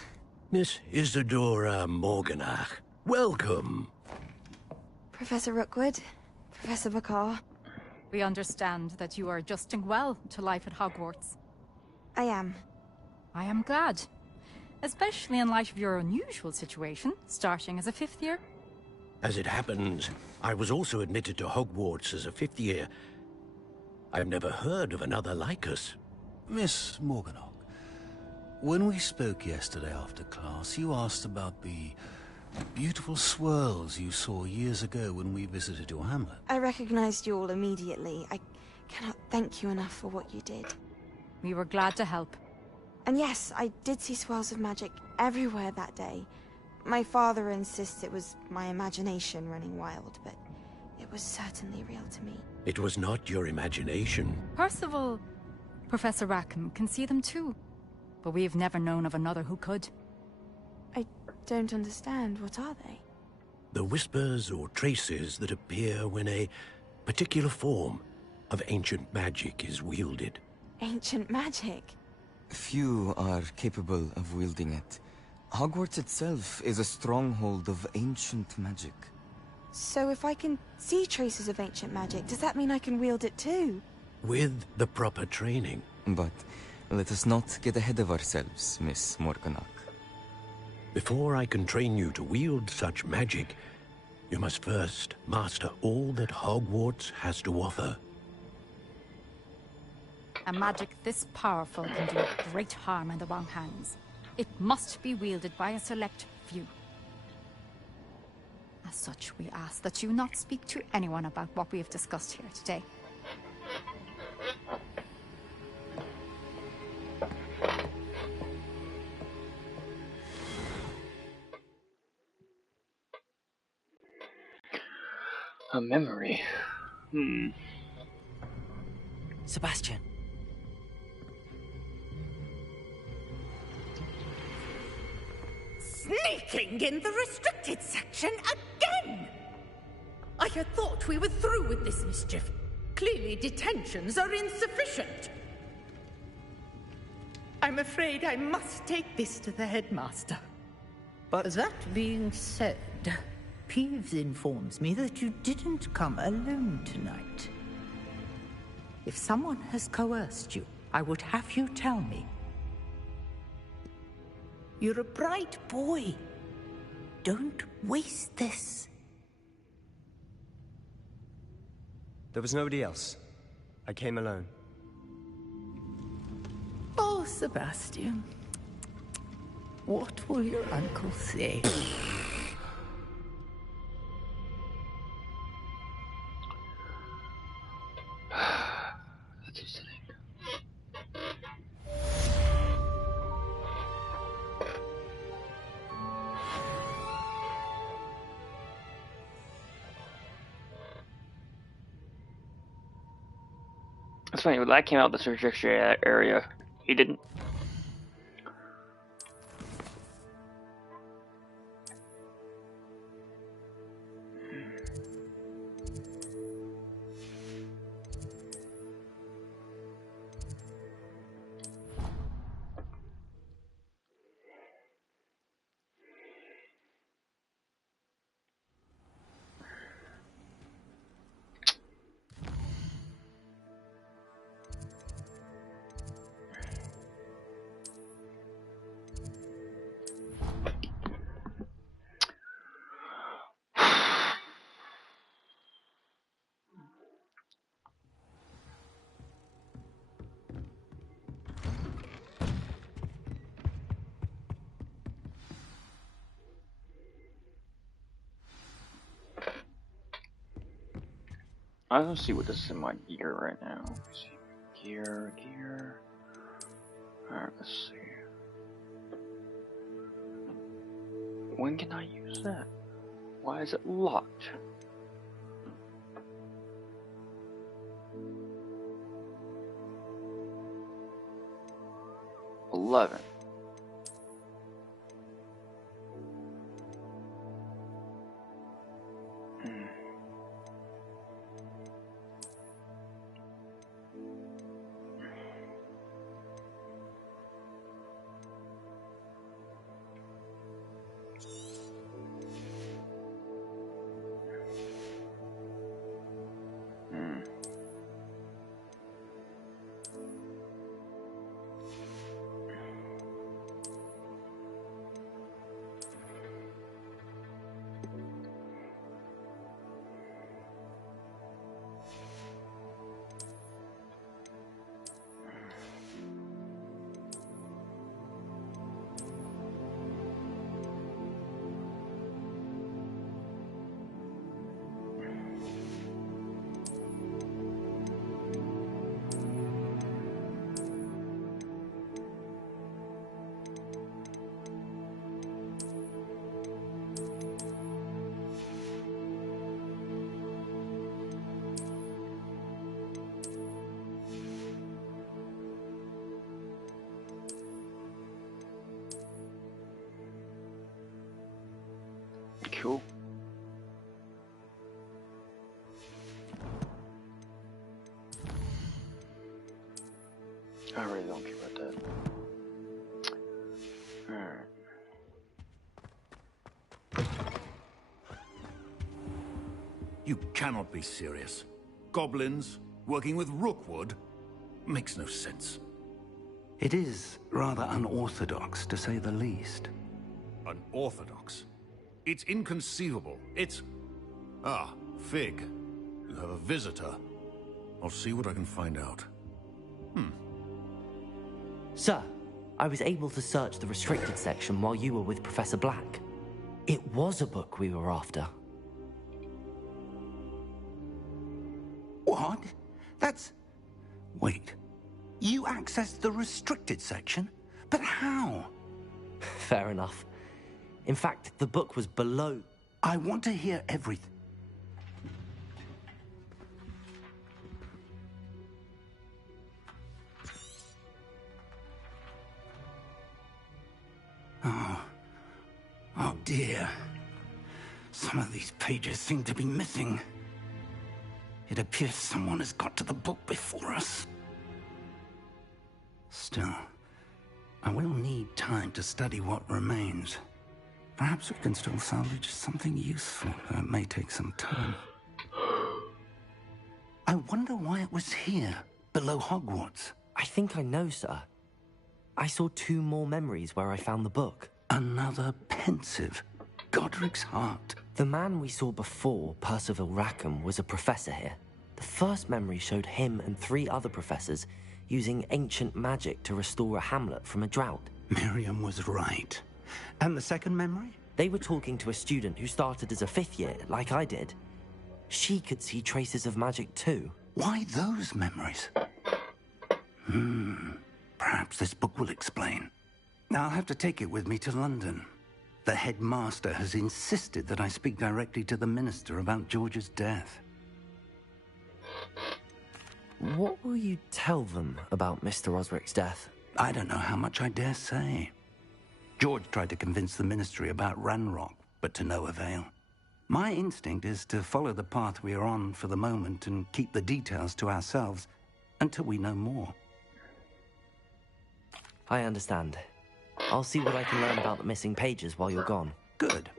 Miss Isadora Morganach, welcome. Professor Rookwood, Professor McCaw. We understand that you are adjusting well to life at Hogwarts. I am. I am glad. Especially in light of your unusual situation, starting as a 5th year. As it happens, I was also admitted to Hogwarts as a 5th year. I've never heard of another like us. Miss Morganach, when we spoke yesterday after class, you asked about the beautiful swirls you saw years ago when we visited your hamlet. I recognized you all immediately. I cannot thank you enough for what you did. We were glad to help. And yes, I did see swirls of magic everywhere that day. My father insists it was my imagination running wild, but it was certainly real to me. It was not your imagination. Percival, Professor Rackham can see them too. But we've never known of another who could. I don't understand. What are they? The whispers or traces that appear when a particular form of ancient magic is wielded. Ancient magic? Few are capable of wielding it. Hogwarts itself is a stronghold of ancient magic. So if I can see traces of ancient magic, does that mean I can wield it too? With the proper training. But let us not get ahead of ourselves, Miss Morganach. Before I can train you to wield such magic, You must first master all that Hogwarts has to offer. A magic this powerful can do great harm in the wrong hands. It must be wielded by a select few. As such, we ask that you not speak to anyone about what we have discussed here today. A memory. Sebastian. Sneaking in the restricted section again! I had thought we were through with this mischief. Clearly detentions are insufficient. I'm afraid I must take this to the headmaster. But that being said, Peeves informs me that you didn't come alone tonight. If someone has coerced you, I would have you tell me. You're a bright boy. Don't waste this. there was nobody else. I came alone. Oh, Sebastian. What will your uncle say? That's upsetting. That's funny, when I came out of the restriction area, he didn't. I don't see what this is in my gear right now. Let's see. Gear. Alright, let's see. When can I use that? Why is it locked? $11. Cool. I really don't care about that. Alright. You cannot be serious. Goblins working with Rookwood makes no sense. It is rather unorthodox, to say the least. Unorthodox? It's inconceivable. It's... Ah, Fig. You have a visitor. I'll see what I can find out. Sir, I was able to search the restricted section while you were with Professor Black. It was a book we were after. What? That's... Wait. You accessed the restricted section? But how? Fair enough. In fact, the book was below... I want to hear everything. Oh dear. Some of these pages seem to be missing. It appears someone has got to the book before us. Still, I will need time to study what remains. Perhaps we can still salvage something useful, though it may take some time. I wonder why it was here, below Hogwarts. I think I know, sir. I saw 2 more memories where I found the book. Another pensive. Godric's heart. The man we saw before, Percival Rackham, was a professor here. The first memory showed him and 3 other professors using ancient magic to restore a hamlet from a drought. Miriam was right. And the second memory? They were talking to a student who started as a 5th year, like I did. She could see traces of magic too. Why those memories? Perhaps this book will explain. I'll have to take it with me to London. The headmaster has insisted that I speak directly to the minister about George's death. What will you tell them about Mr. Osric's death? I don't know how much I dare say. George tried to convince the ministry about Ranrock, but to no avail. My instinct is to follow the path we are on for the moment and keep the details to ourselves until we know more. I understand. I'll see what I can learn about the missing pages while you're gone. Good.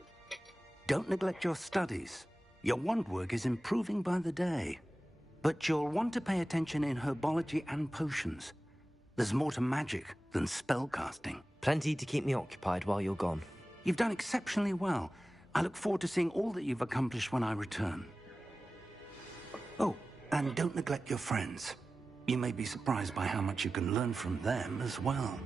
Don't neglect your studies. Your wand work is improving by the day. But you'll want to pay attention in herbology and potions. There's more to magic than spellcasting. Plenty to keep me occupied while you're gone. You've done exceptionally well. I look forward to seeing all that you've accomplished when I return. Oh, and don't neglect your friends. You may be surprised by how much you can learn from them as well.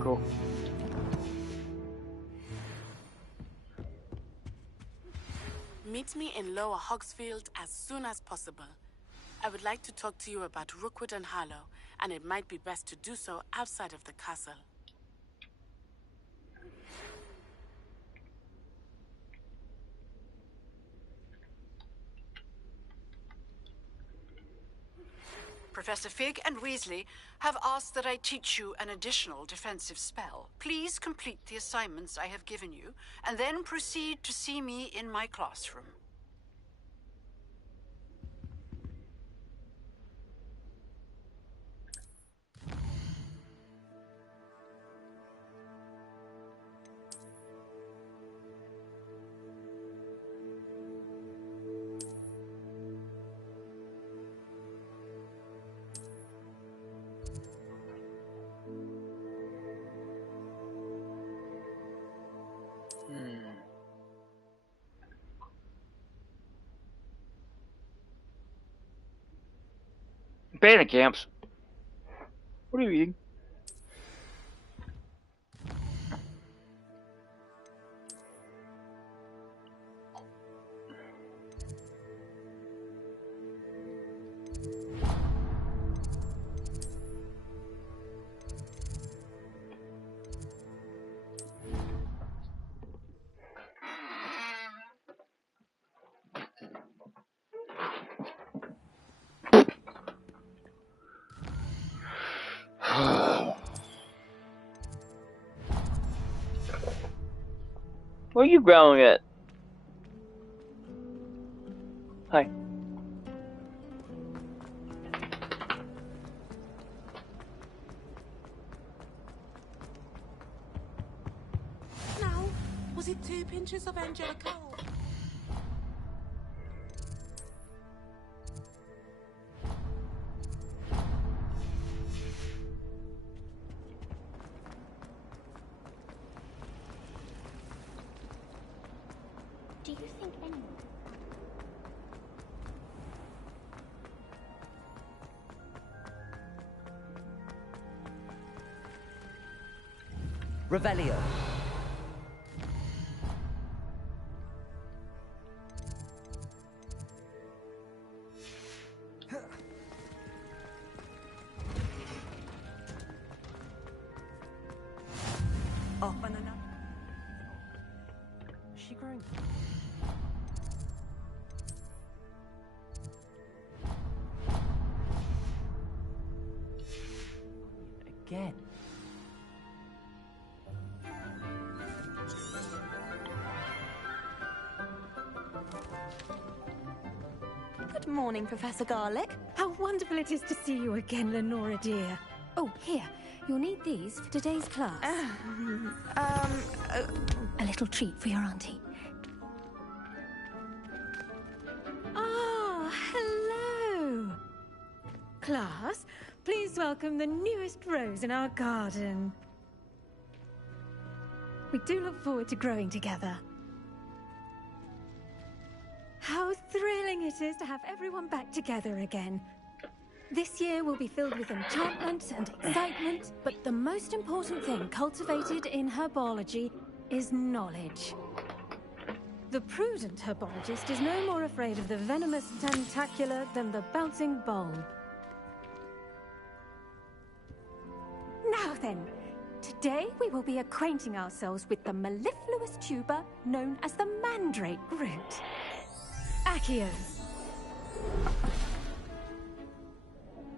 Cool. Meet me in Lower Hogsfield as soon as possible. I would like to talk to you about Rookwood and Harlow, and it might be best to do so outside of the castle. Professor Fig and Weasley have asked that I teach you an additional defensive spell. Please complete the assignments I have given you, and then proceed to see me in my classroom. Bandit camps. What are you eating? What are you growling at? Hi. Now, was it 2 pinches of Angelica? Do you think anyone... Revelio. Off and another. Is she growing? Again. Good morning, Professor Garlick. How wonderful it is to see you again, Lenora dear. Oh, here. You'll need these for today's class. A little treat for your auntie. Ah, hello. Class, please welcome the newest rose in our garden. We do look forward to growing together. How thrilling it is to have everyone back together again. This year will be filled with enchantment and excitement, but the most important thing cultivated in herbology is knowledge. The prudent herbologist is no more afraid of the venomous tentacular than the bouncing bulb. Now then, today we will be acquainting ourselves with the mellifluous tuber known as the mandrake root. Accio.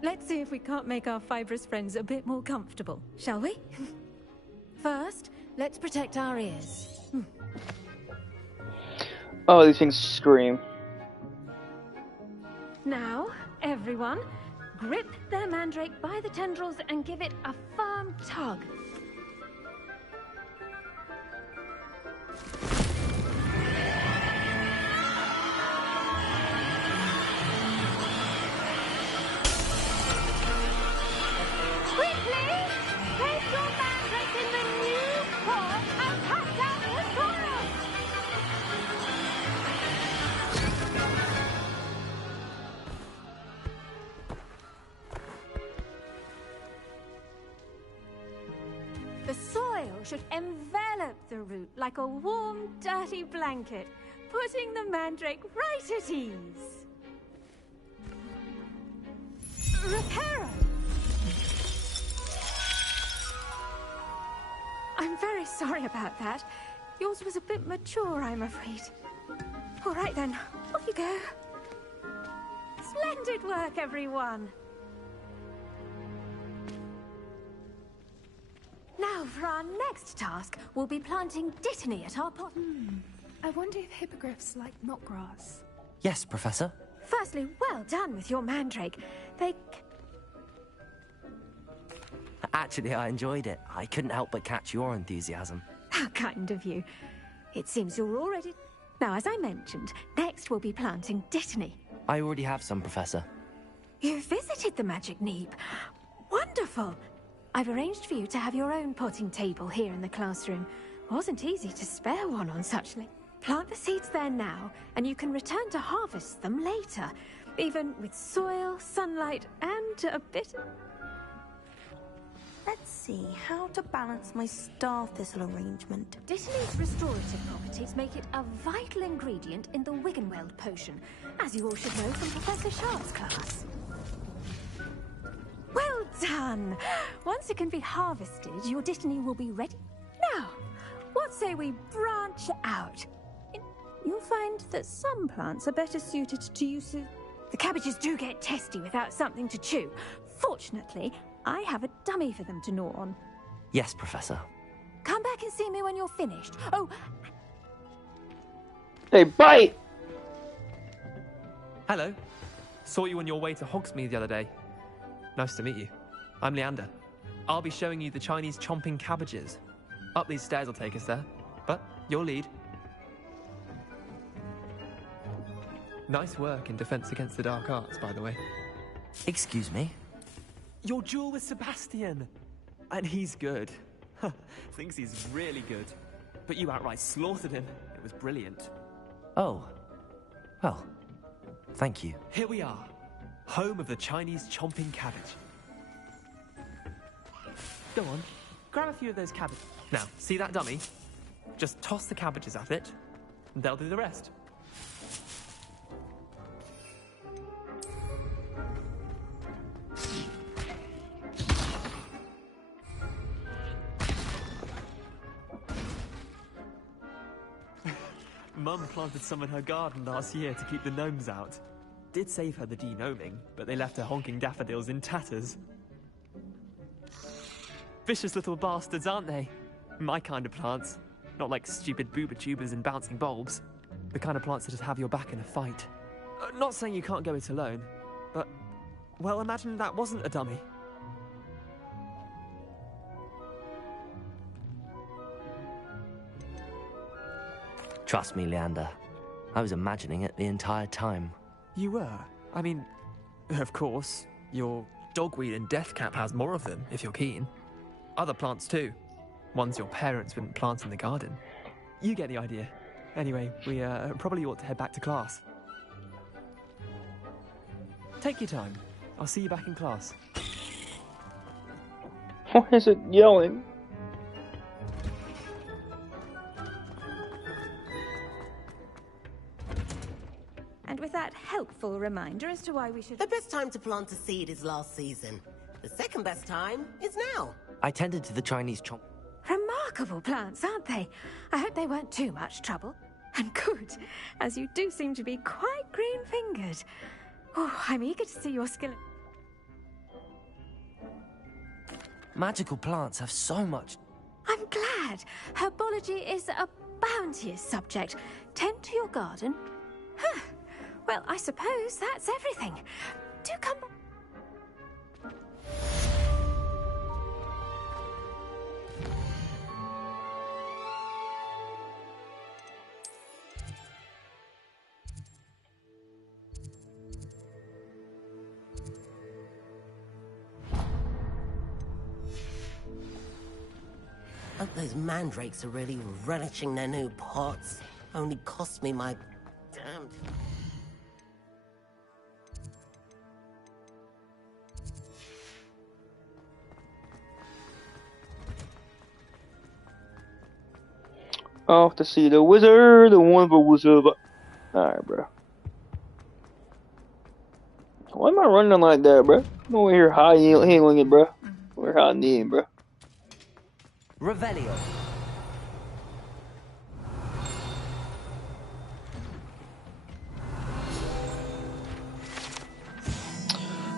Let's see if we can't make our fibrous friends a bit more comfortable, shall we? First, let's protect our ears. Oh, these things scream. Now, everyone, grip their mandrake by the tendrils and give it a firm tug. The soil should envelop the root like a warm, dirty blanket, putting the mandrake right at ease. Reparo! I'm very sorry about that. Yours was a bit mature, I'm afraid. All right then, off you go. Splendid work, everyone. Now, for our next task, we'll be planting dittany at our pot. I wonder if hippogriffs like knotgrass. Yes, Professor. Firstly, well done with your mandrake. They... Actually, I enjoyed it. I couldn't help but catch your enthusiasm. How kind of you. It seems you're already... Now, as I mentioned, next we'll be planting dittany. I already have some, Professor. You visited the Magic Neep. Wonderful. I've arranged for you to have your own potting table here in the classroom. Wasn't easy to spare one on such late. Plant the seeds there now, and you can return to harvest them later. even with soil, sunlight, and a bit... Let's see how to balance my star thistle arrangement. Dittany's restorative properties make it a vital ingredient in the Wiggenweld potion, as you all should know from Professor Sharp's class. Well done! Once it can be harvested, your Dittany will be ready. Now, what say we branch out? You'll find that some plants are better suited to use of... The cabbages do get testy without something to chew. Fortunately, I have a dummy for them to gnaw on. Yes, Professor. Come back and see me when you're finished. Oh, Hey, bite! Hello. Saw you on your way to Hogsmeade the other day. Nice to meet you. I'm Leander. I'll be showing you the Chinese chomping cabbages. Up these stairs will take us there, but your lead. Nice work in Defense Against the Dark Arts, by the way. Excuse me? Your duel with Sebastian! And he's good. Thinks he's really good. But you outright slaughtered him. It was brilliant. Oh. Well, thank you. Here we are. Home of the Chinese chomping cabbage. Go on, grab a few of those cabbages. Now, see that dummy? Just toss the cabbages at it, and they'll do the rest. Mum planted some in her garden last year to keep the gnomes out. Did save her the de-gnoming, but they left her honking daffodils in tatters. Vicious little bastards, aren't they? My kind of plants. Not like stupid booba tubers and bouncing bulbs. The kind of plants that just have your back in a fight. Not saying you can't go it alone, but... well, imagine that wasn't a dummy. Trust me, Leander. I was imagining it the entire time. You were? I mean, of course, your dogweed and deathcap has more of them, if you're keen. Other plants too. Ones your parents wouldn't plant in the garden. You get the idea. Anyway, we probably ought to head back to class. Take your time. I'll see you back in class. Why is it yelling? and with that helpful reminder as to why we should... The best time to plant a seed is last season. The second best time is now. I tended to the Chinese chomp. Remarkable plants, aren't they? I hope they weren't too much trouble. And good, as you do seem to be quite green-fingered. Oh, I'm eager to see your skill. Magical plants have so much... I'm glad. Herbology is a bounteous subject. Tend to your garden. Huh. Well, I suppose that's everything. Do come... Hope those mandrakes are really relishing their new pots. Only cost me my damned... Off to see the wizard, the wonderful wizard. Alright, bro. Why am I running like that, bro? I'm over here healing it, bro. We're hiding it, bro. Revelio.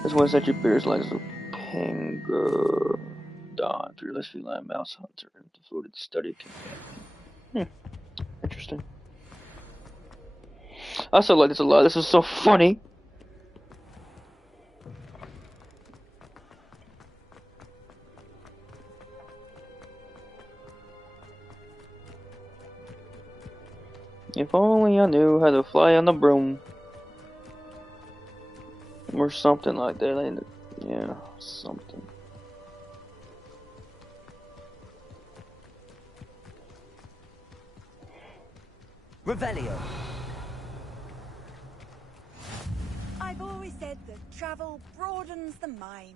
This one century appears like a Penga Dawn, fearless feline mouse hunter, and devoted to study companion. Interesting. I still like this a lot. This is so funny. If only I knew how to fly on the broom. Or something like that, ain't it? Yeah, something. Revelio. I've said that travel broadens the mind.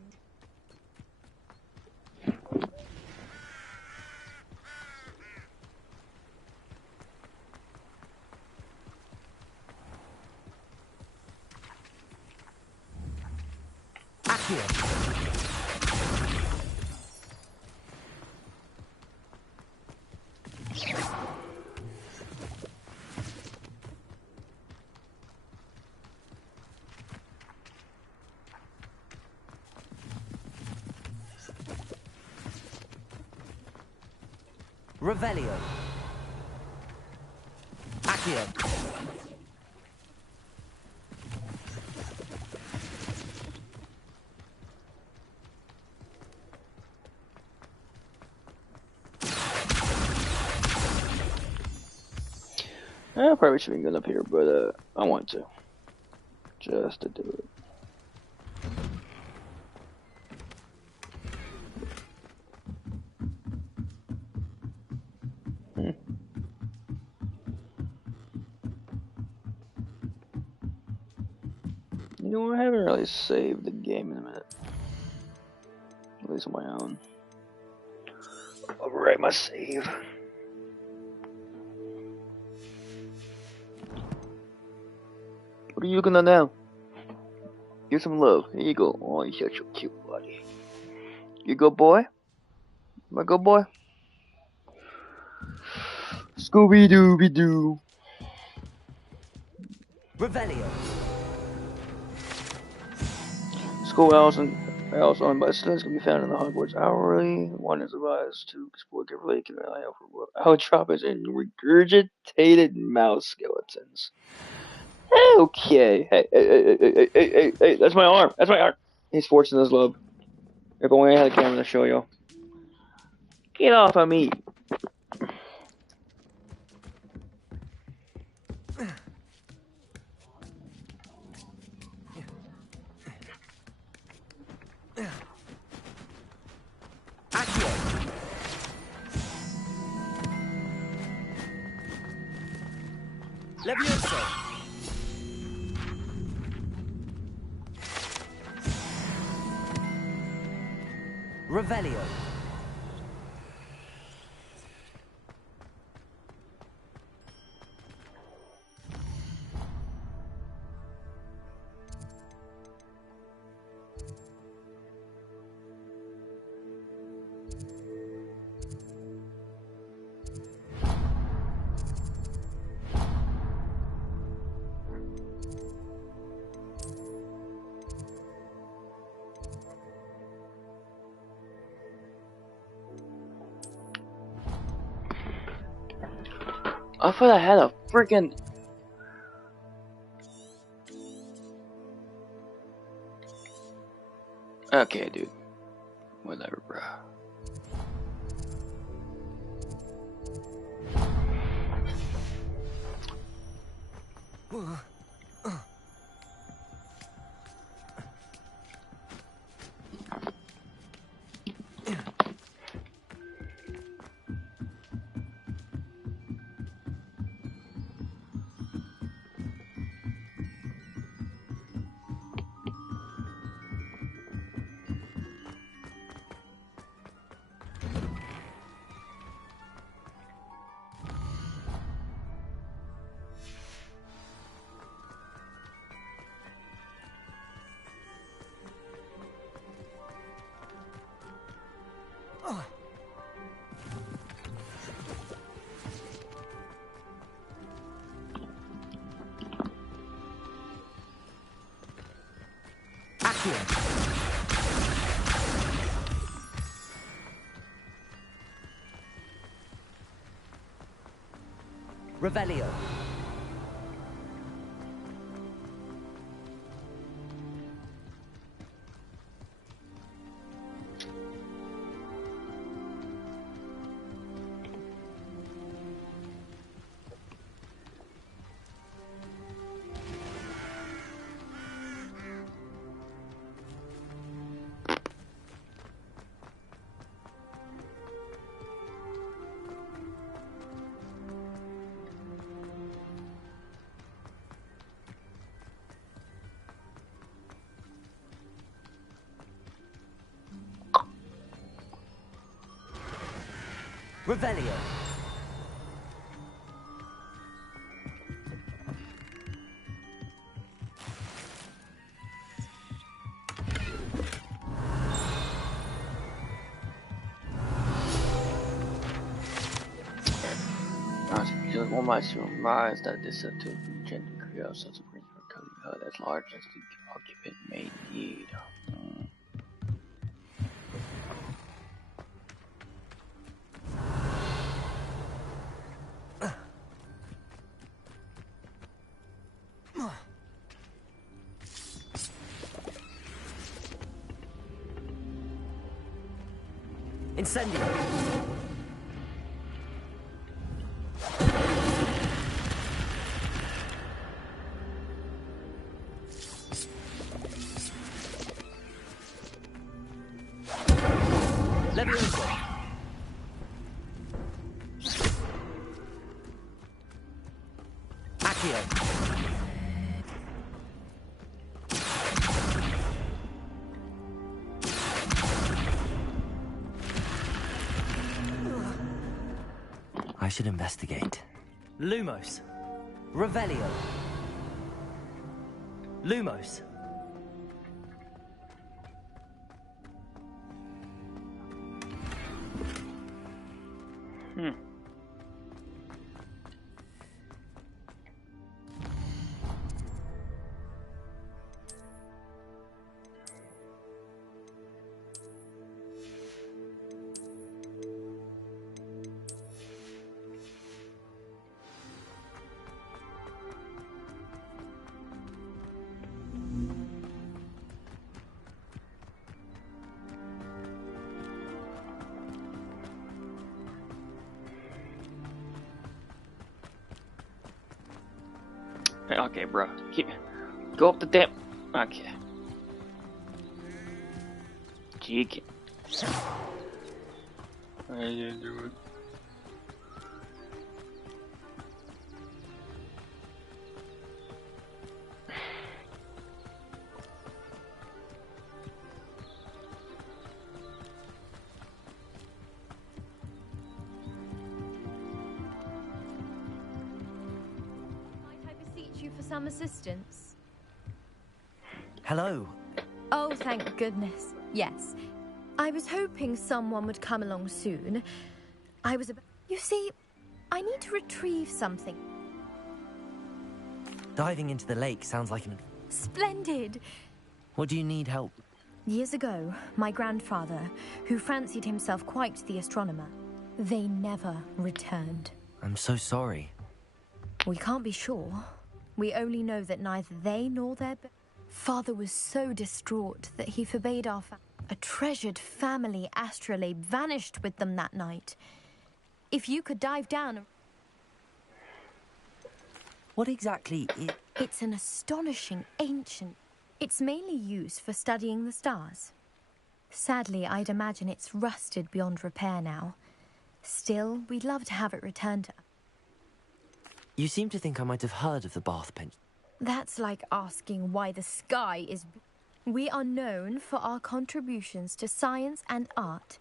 Revelio. Accio. I probably shouldn't get up here, but I want to. Just to do it. You know, I haven't really saved the game in a minute. At least on my own. Overwrite my save. What are you looking at now? Give some love. Here you go. Oh, you're such a cute buddy. You good boy? My good boy? Scooby-Dooby-Doo. Revelio. Schoolhouse owned by students can be found in the Hogwarts hourly. One is advised to explore carefully, keep an eye out for allotropics and regurgitated mouse skeletons. Okay. Hey, that's my arm. That's my arm. He's fortunate his love. If only I had a camera to show you. Get off of me. Levioso. Revelio. I thought I had a freaking. Okay, dude. Whatever, bro. Revelio. Revelio. One might surmise that this attempt to gently create subsequent recovery hut as large as the occupant may need. Incendio. I should investigate. Lumos. Revelio. Lumos. Okay, bro. Go up the dip. Okay. Cheeky. I didn't do it. Some assistance? Hello. Oh, thank goodness. Yes. I was hoping someone would come along soon. You see, I need to retrieve something. Diving into the lake sounds like an... Splendid! What do you need help? Years ago, my grandfather, who fancied himself quite the astronomer, they never returned. I'm so sorry. We can't be sure. We only know that neither they nor their father was so distraught that he forbade our a treasured family astrolabe vanished with them that night. If you could dive down... What exactly is... It's an astonishing ancient... It's mainly used for studying the stars. Sadly, I'd imagine it's rusted beyond repair now. Still, we'd love to have it returned to... You seem to think I might have heard of the Bath Pinch. That's like asking why the sky is... We are known for our contributions to science and art.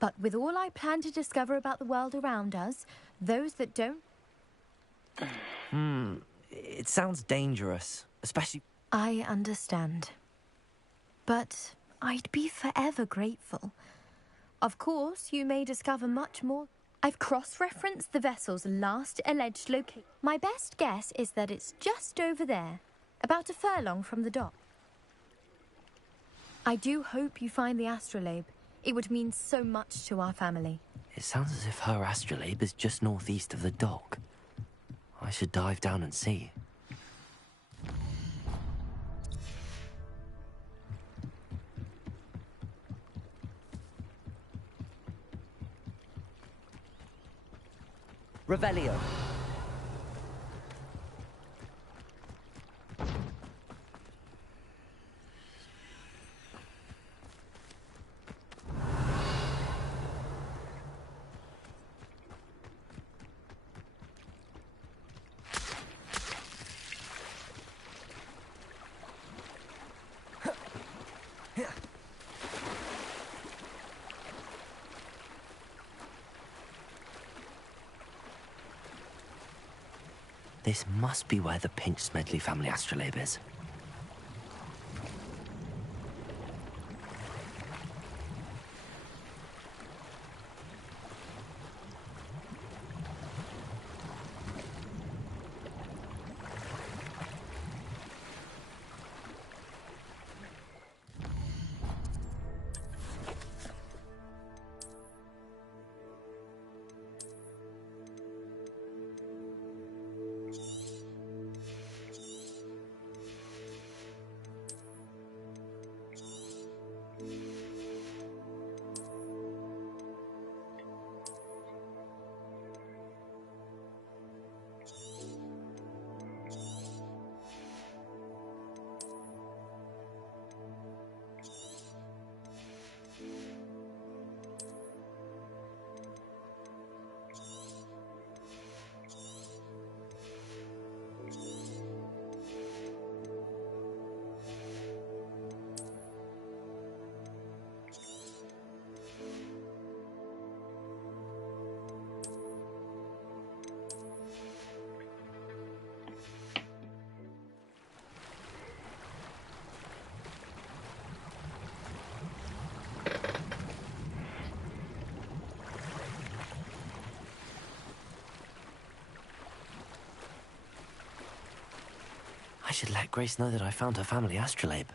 But with all I plan to discover about the world around us, those that don't... It sounds dangerous, especially... I understand. But I'd be forever grateful. Of course, you may discover much more... I've cross-referenced the vessel's last alleged location. My best guess is that it's just over there, about a furlong from the dock. I do hope you find the astrolabe. It would mean so much to our family. It sounds as if her astrolabe is just northeast of the dock. I should dive down and see. Revelio. This must be where the Pinch Smedley family astrolabe is. I should let Grace know that I found her family astrolabe.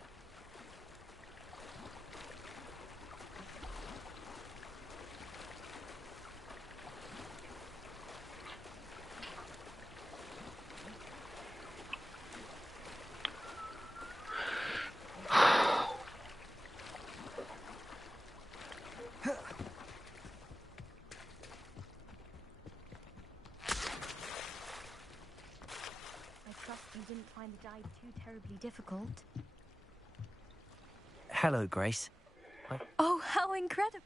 You didn't find the dive too terribly difficult. Hello, Grace. Oh, how incredible!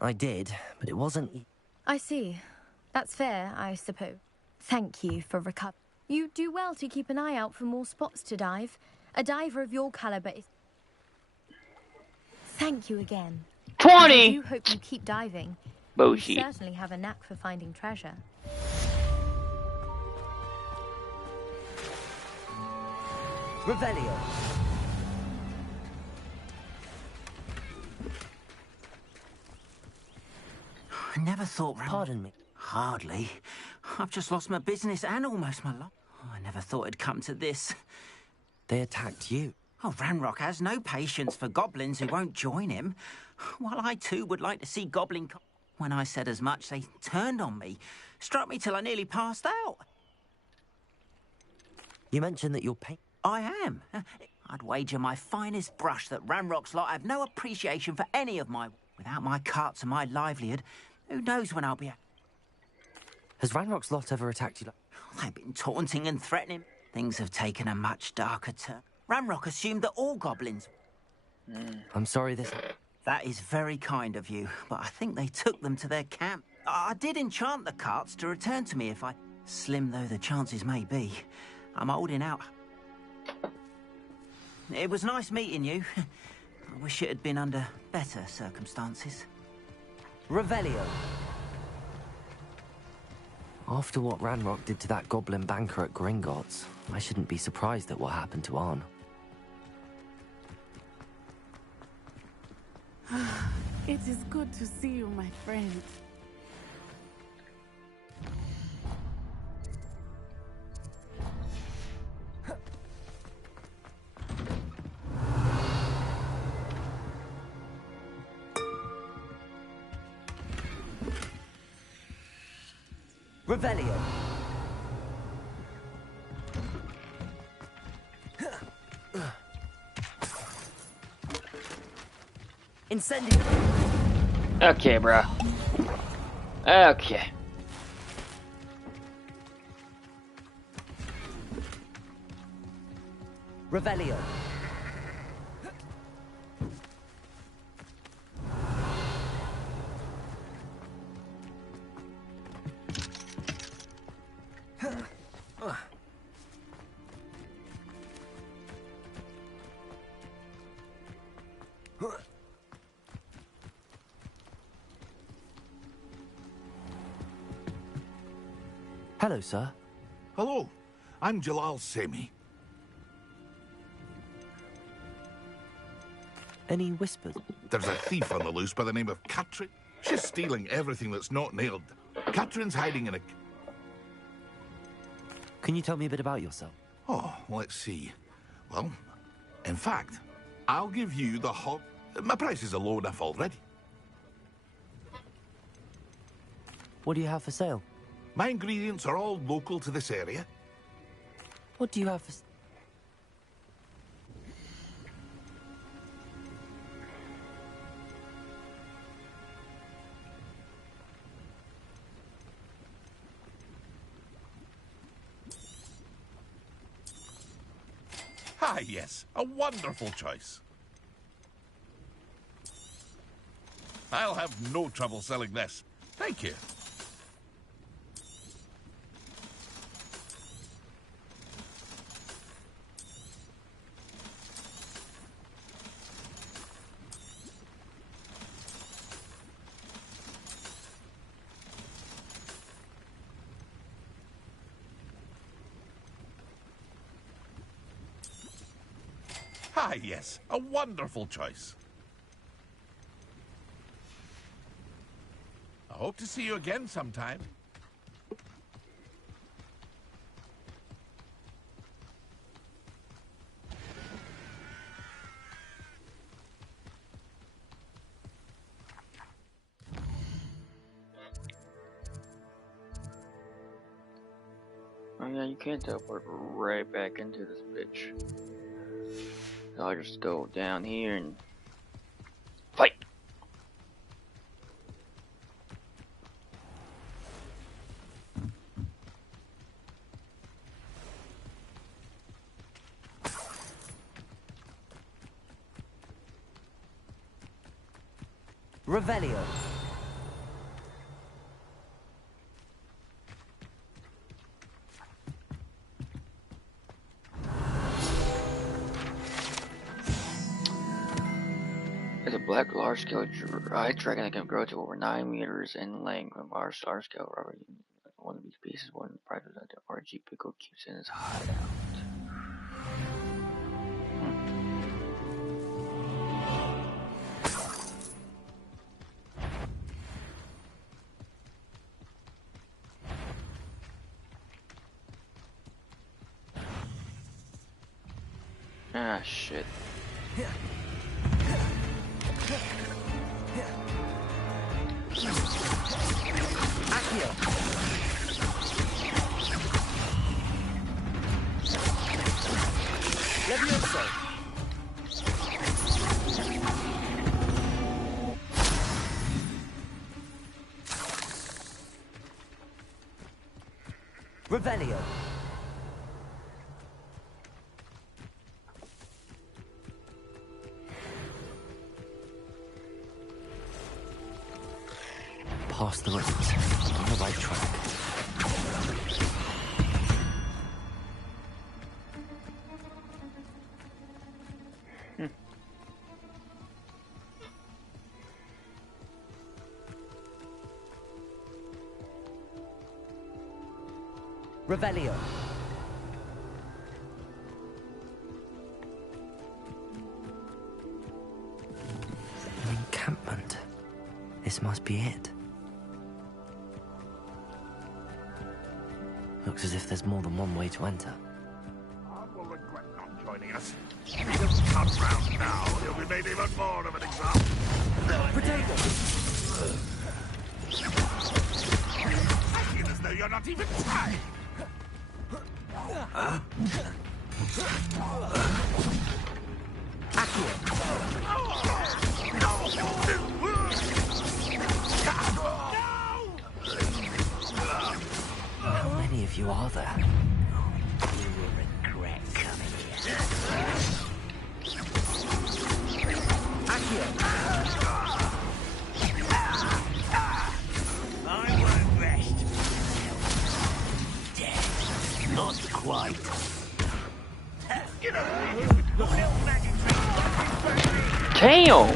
I did, but it wasn't... I see. That's fair, I suppose. Thank you for recovering. You do well to keep an eye out for more spots to dive. A diver of your caliber is... Thank you again. 20! I do hope you keep diving. Bullshit. You certainly have a knack for finding treasure. Revelio. I never thought... Pardon me. Hardly. I've just lost my business and almost my life. I never thought it'd come to this. They attacked you. Oh, Ranrock has no patience for goblins who won't join him. While I too would like to see goblin... When I said as much, they turned on me. Struck me till I nearly passed out. You mentioned that you're I am. I'd wager my finest brush that Ranrock's lot have no appreciation for any of my... Without my carts and my livelihood, who knows when I'll be... Has Ranrock's lot ever attacked you? They've been taunting and threatening. Things have taken a much darker turn. Ranrock assumed that all goblins... I'm sorry this... That is very kind of you, but I think they took them to their camp. I did enchant the carts to return to me if I... Slim though the chances may be, I'm holding out. It was nice meeting you. I wish it had been under better circumstances. Revelio. After what Ranrock did to that goblin banker at Gringotts, I shouldn't be surprised at what happened to Arn. It is good to see you, my friend. Revelio. Incendio. Okay, bro. Okay. Revelio. Hello, sir. Hello, I'm Jalal Semi. Any whispers? There's a thief on the loose by the name of Katrin. She's stealing everything that's not nailed. Katrin's hiding in a... Can you tell me a bit about yourself? Oh, let's see. Well, in fact, I'll give you the hot... My prices are low enough already. What do you have for sale? My ingredients are all local to this area. What do you have for... Ah, yes. A wonderful choice. I'll have no trouble selling this. Thank you. Ah, yes. A wonderful choice. I hope to see you again sometime. Oh yeah, you can't teleport right back into this bitch. So I'll just go down here and fight. Revelio. It's a black large-scale dry dragon that can grow to over 9 meters in length. A large-scale rubber. One of these pieces, one private that the RG Pickle keeps in his hideout. Ah, shit. Levioso. Revelio. Past the road. On the right track. Revelio. An encampment. This must be it. Looks as if there's more than one way to enter. I will regret not joining us. If he doesn't come round now, he'll be made even more of an example. Potato! I feel as though you're not even trying. How many of you are there? You will regret coming here. I won't rest. Dead. Not quite. Damn!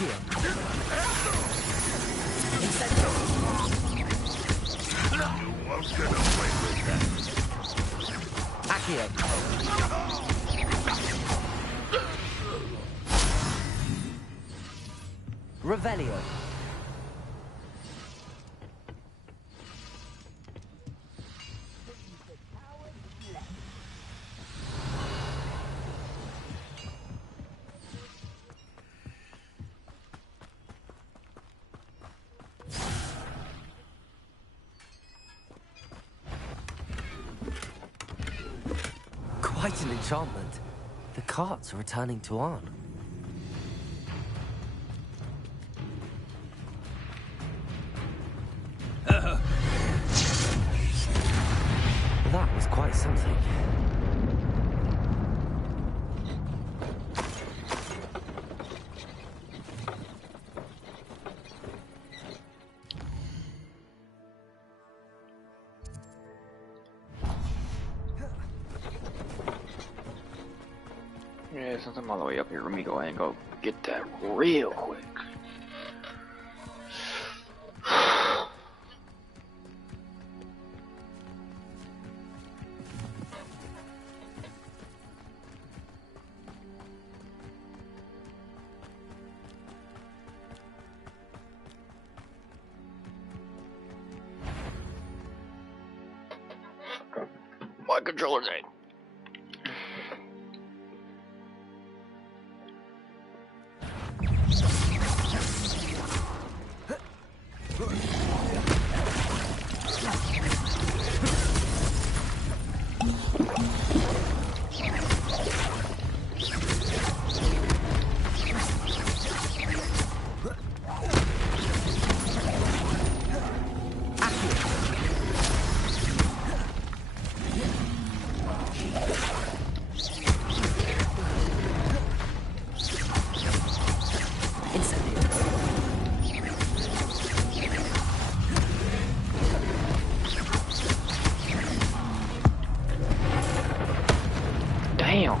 Accio. You won't get away with that. Accio. Revelio. Quite an enchantment. The carts are returning to Arn. That was quite something. Yeah, since I'm all the way up here, let me go ahead and go get that real quick. My controller's ain't. Damn.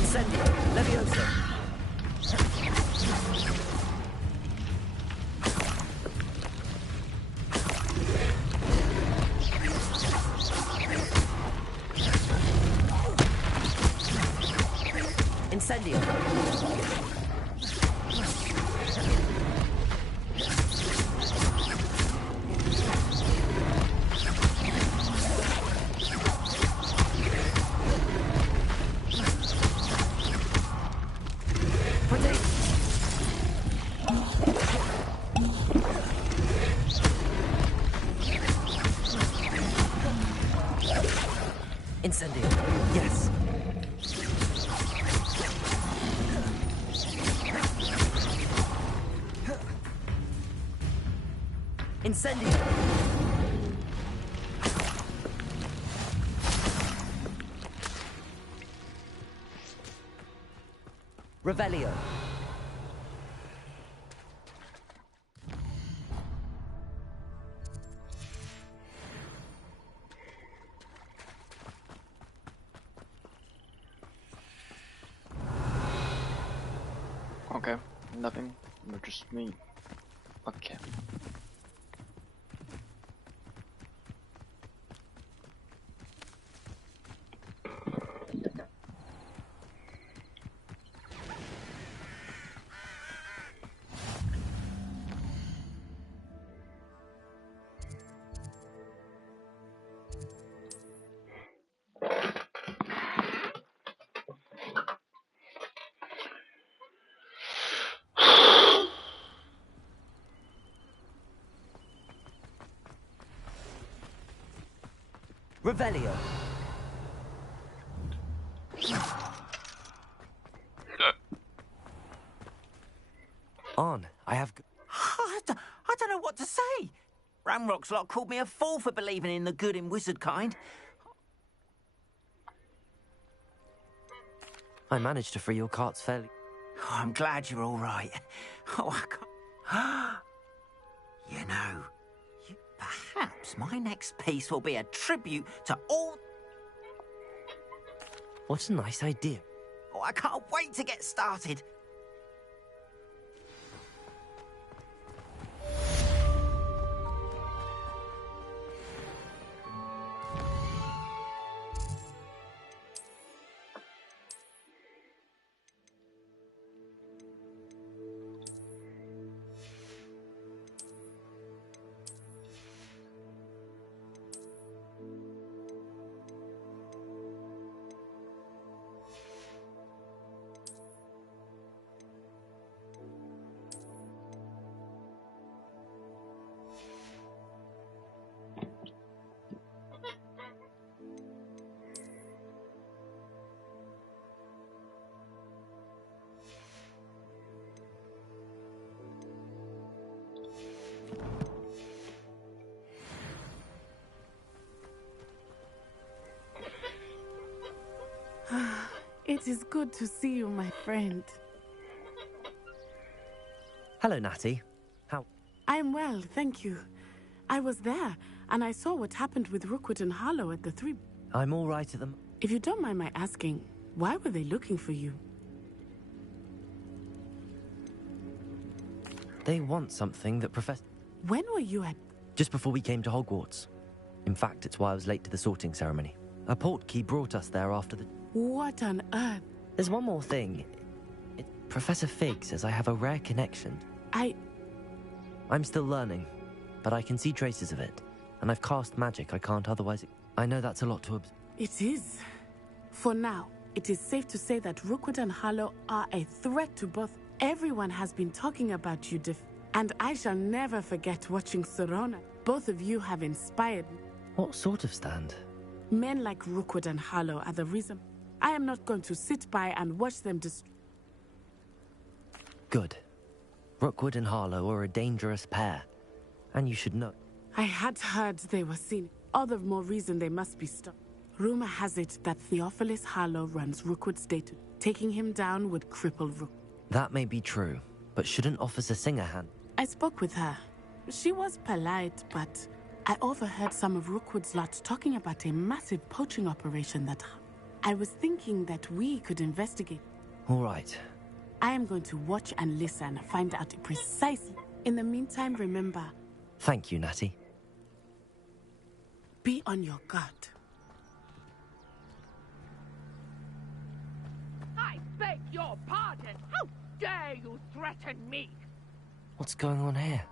Incendio. Levioso. Incendio. Incendio. Yes. Incendio. Revelio. Okay, nothing. Just me. Okay. Revelio. On, I have... I don't know what to say. Ramrock's lot called me a fool for believing in the good in wizard kind. I managed to free your carts fairly... Oh, I'm glad you're all right. Oh, I can't... You know, perhaps my next piece will be a tribute to all... What a nice idea. Oh, I can't wait to get started. It is good to see you, my friend. Hello, Natty. How? I'm well, thank you. I was there, and I saw what happened with Rookwood and Harlow at the Three... I'm all right at the... If you don't mind my asking, why were they looking for you? They want something that Professor... When were you at... Just before we came to Hogwarts. In fact, it's why I was late to the sorting ceremony. A portkey brought us there after the... What on earth? There's one more thing. Professor Fig says I have a rare connection. I'm still learning, but I can see traces of it. And I've cast magic I can't otherwise... I know that's a lot to observe. It is. For now, it is safe to say that Rookwood and Harlow are a threat to both. Everyone has been talking about you, and I shall never forget watching Sorona. Both of you have inspired me. What sort of stand? Men like Rookwood and Harlow are the reason. I am not going to sit by and watch them Good. Rookwood and Harlow are a dangerous pair. And you should know. I had heard they were seen. All the more reason they must be stopped. Rumor has it that Theophilus Harlow runs Rookwood's data. Taking him down would cripple Rook. That may be true, but shouldn't Officer Singer hand... I spoke with her. She was polite, but I overheard some of Rookwood's lot talking about a massive poaching operation that... I was thinking that we could investigate. All right. I am going to watch and listen, find out precisely. In the meantime, remember... Thank you, Natty. Be on your guard. I beg your pardon. How dare you threaten me? What's going on here?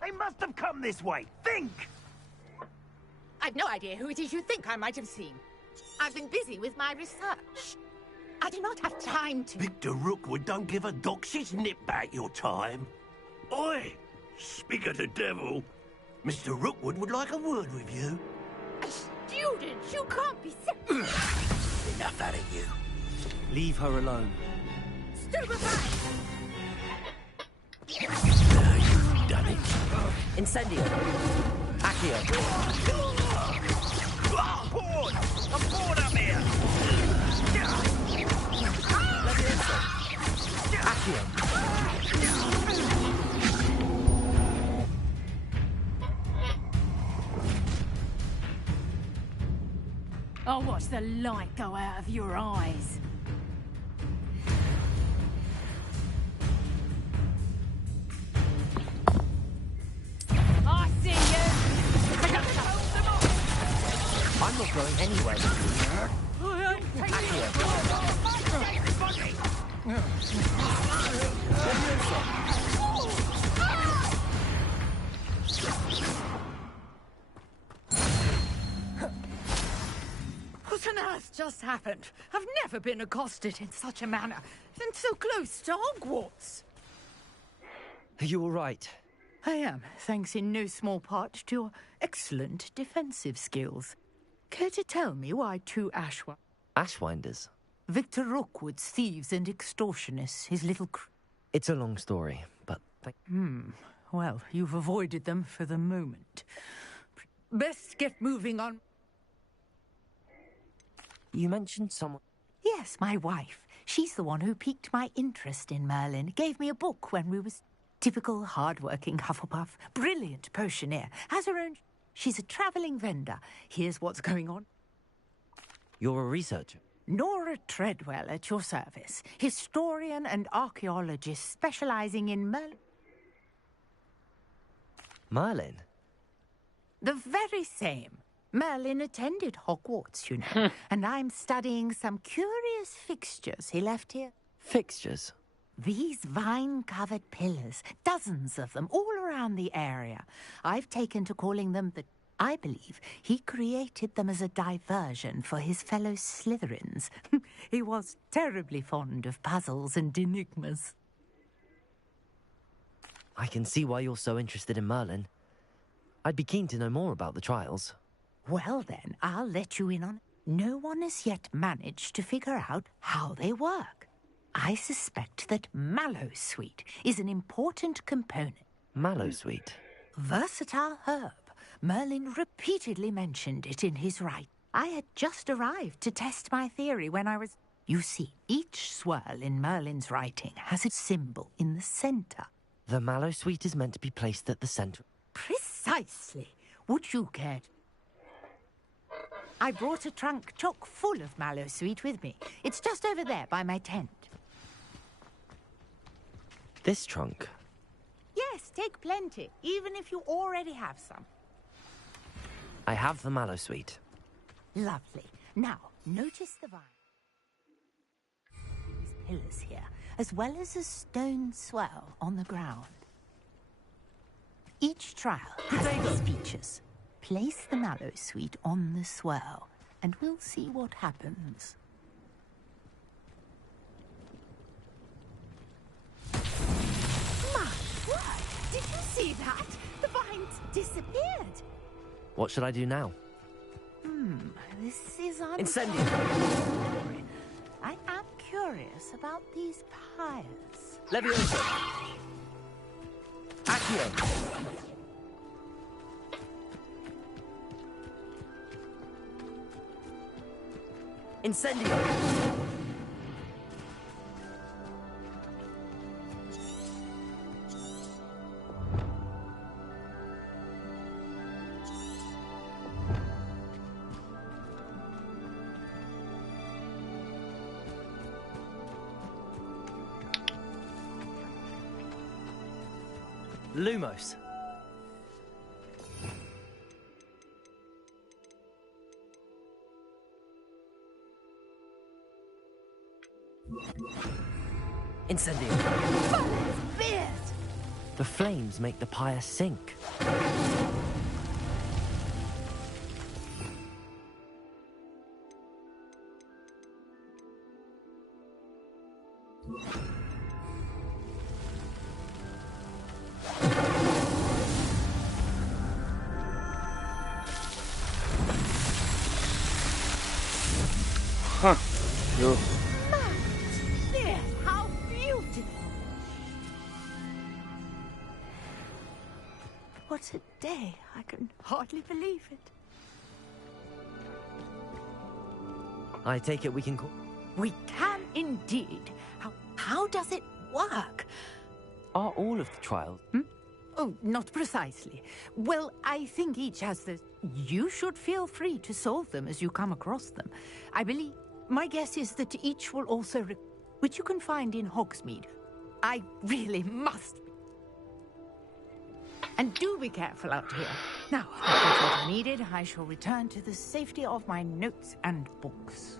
They must have come this way. Think! I've no idea who it is you think I might have seen. I've been busy with my research. I do not have time to... Victor Rookwood don't give a doxy's nip back your time. Oi! Speak of the devil. Mr. Rookwood would like a word with you. A student? You can't be serious. Enough out of you. Leave her alone. Stupefy! You've done it. Incendio. Accio. Board! I'm bored up here! I'll watch the light go out of your eyes. I see you! I got to hold them off! I'm not going anywhere. What on earth just happened? I've never been accosted in such a manner, and so close to Hogwarts. Are you all right? I am, thanks in no small part to your excellent defensive skills. Care to tell me why two Ashwinders? Victor Rookwood's thieves and extortionists, his little It's a long story, but... Well, you've avoided them for the moment. Best get moving on. You mentioned someone... Yes, my wife. She's the one who piqued my interest in Merlin. Gave me a book when we was typical hard-working Hufflepuff. Brilliant potioneer. Has her own... She's a travelling vendor. Here's what's going on. You're a researcher? Nora Treadwell at your service. Historian and archaeologist specialising in Merlin. Merlin? The very same. Merlin attended Hogwarts, you know, and I'm studying some curious fixtures he left here. Fixtures? These vine-covered pillars, dozens of them, all around the area. I've taken to calling them the... I believe he created them as a diversion for his fellow Slytherins. He was terribly fond of puzzles and enigmas. I can see why you're so interested in Merlin. I'd be keen to know more about the trials. Well then, I'll let you in on it. No one has yet managed to figure out how they work. I suspect that Mallowsweet is an important component. Mallowsweet? Versatile herb. Merlin repeatedly mentioned it in his writing. I had just arrived to test my theory when I was... You see, each swirl in Merlin's writing has a symbol in the centre. The Mallowsweet is meant to be placed at the centre. Precisely. Would you care to... I brought a trunk chock full of Mallowsweet with me. It's just over there by my tent. This trunk? Yes, take plenty, even if you already have some. I have the Mallowsweet. Lovely. Now, notice the vine. These pillars here, as well as a stone swell on the ground. Each trial has these features. Place the Mallowsweet on the swirl, and we'll see what happens. My word! Did you see that? The vines disappeared. What should I do now? This is Incendio! I am curious about these pyres. Leviosa! Accio! Incendio! Lumos. Incendio. The flames make the pyre sink. Huh. Yo. There, how beautiful! What a day. I can hardly believe it. I take it we can call... We can indeed. How does it work? Are all of the trials... Oh, not precisely. Well, I think each has the... You should feel free to solve them as you come across them. I believe... My guess is that each will also... Which you can find in Hogsmeade. I really must... And do be careful out here. Now, that's what I needed. I shall return to the safety of my notes and books.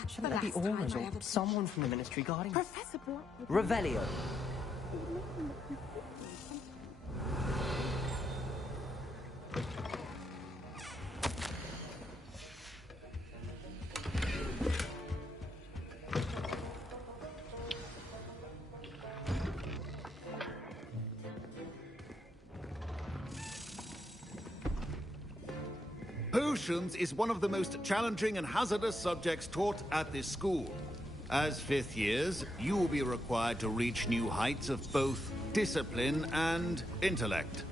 That's Shouldn't the there be last time always I or ever... someone from the Ministry guarding? Professor Black... Revelio. Potions is one of the most challenging and hazardous subjects taught at this school. As fifth years, you will be required to reach new heights of both discipline and intellect.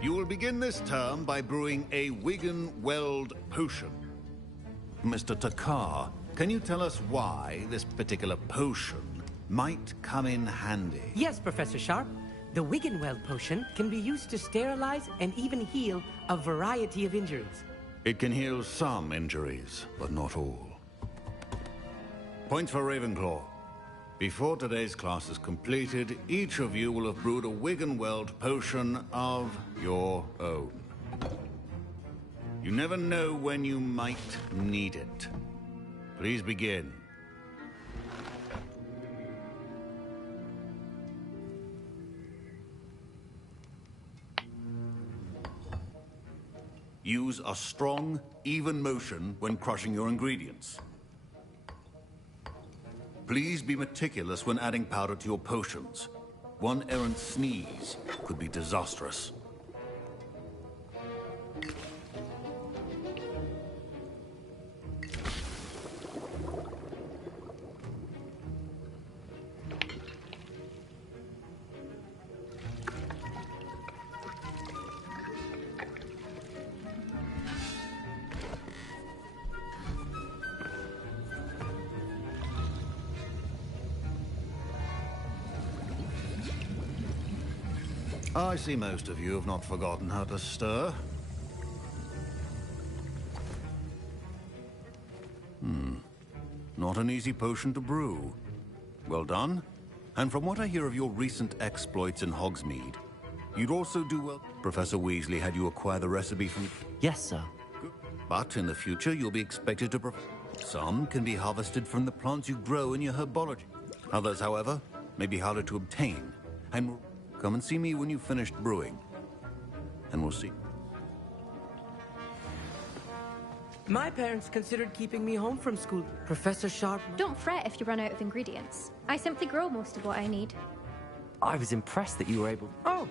You will begin this term by brewing a Wigan-Weld potion. Mr. Takar, can you tell us why this particular potion might come in handy? Yes, Professor Sharp. The Wigan-Weld potion can be used to sterilize and even heal a variety of injuries. It can heal some injuries, but not all. Points for Ravenclaw. Before today's class is completed, each of you will have brewed a Wigan-Weld potion of your own. You never know when you might need it. Please begin. Use a strong, even motion when crushing your ingredients. Please be meticulous when adding powder to your potions. One errant sneeze could be disastrous. I see most of you have not forgotten how to stir. Not an easy potion to brew. Well done. And from what I hear of your recent exploits in Hogsmeade, you'd also do well. Professor Weasley had you acquire the recipe from... Yes, sir. But in the future, you'll be expected to... Some can be harvested from the plants you grow in your herbology. Others, however, may be harder to obtain. And come and see me when you've finished brewing. And we'll see. My parents considered keeping me home from school. Professor Sharp... Don't fret if you run out of ingredients. I simply grow most of what I need. I was impressed that you were able... Oh,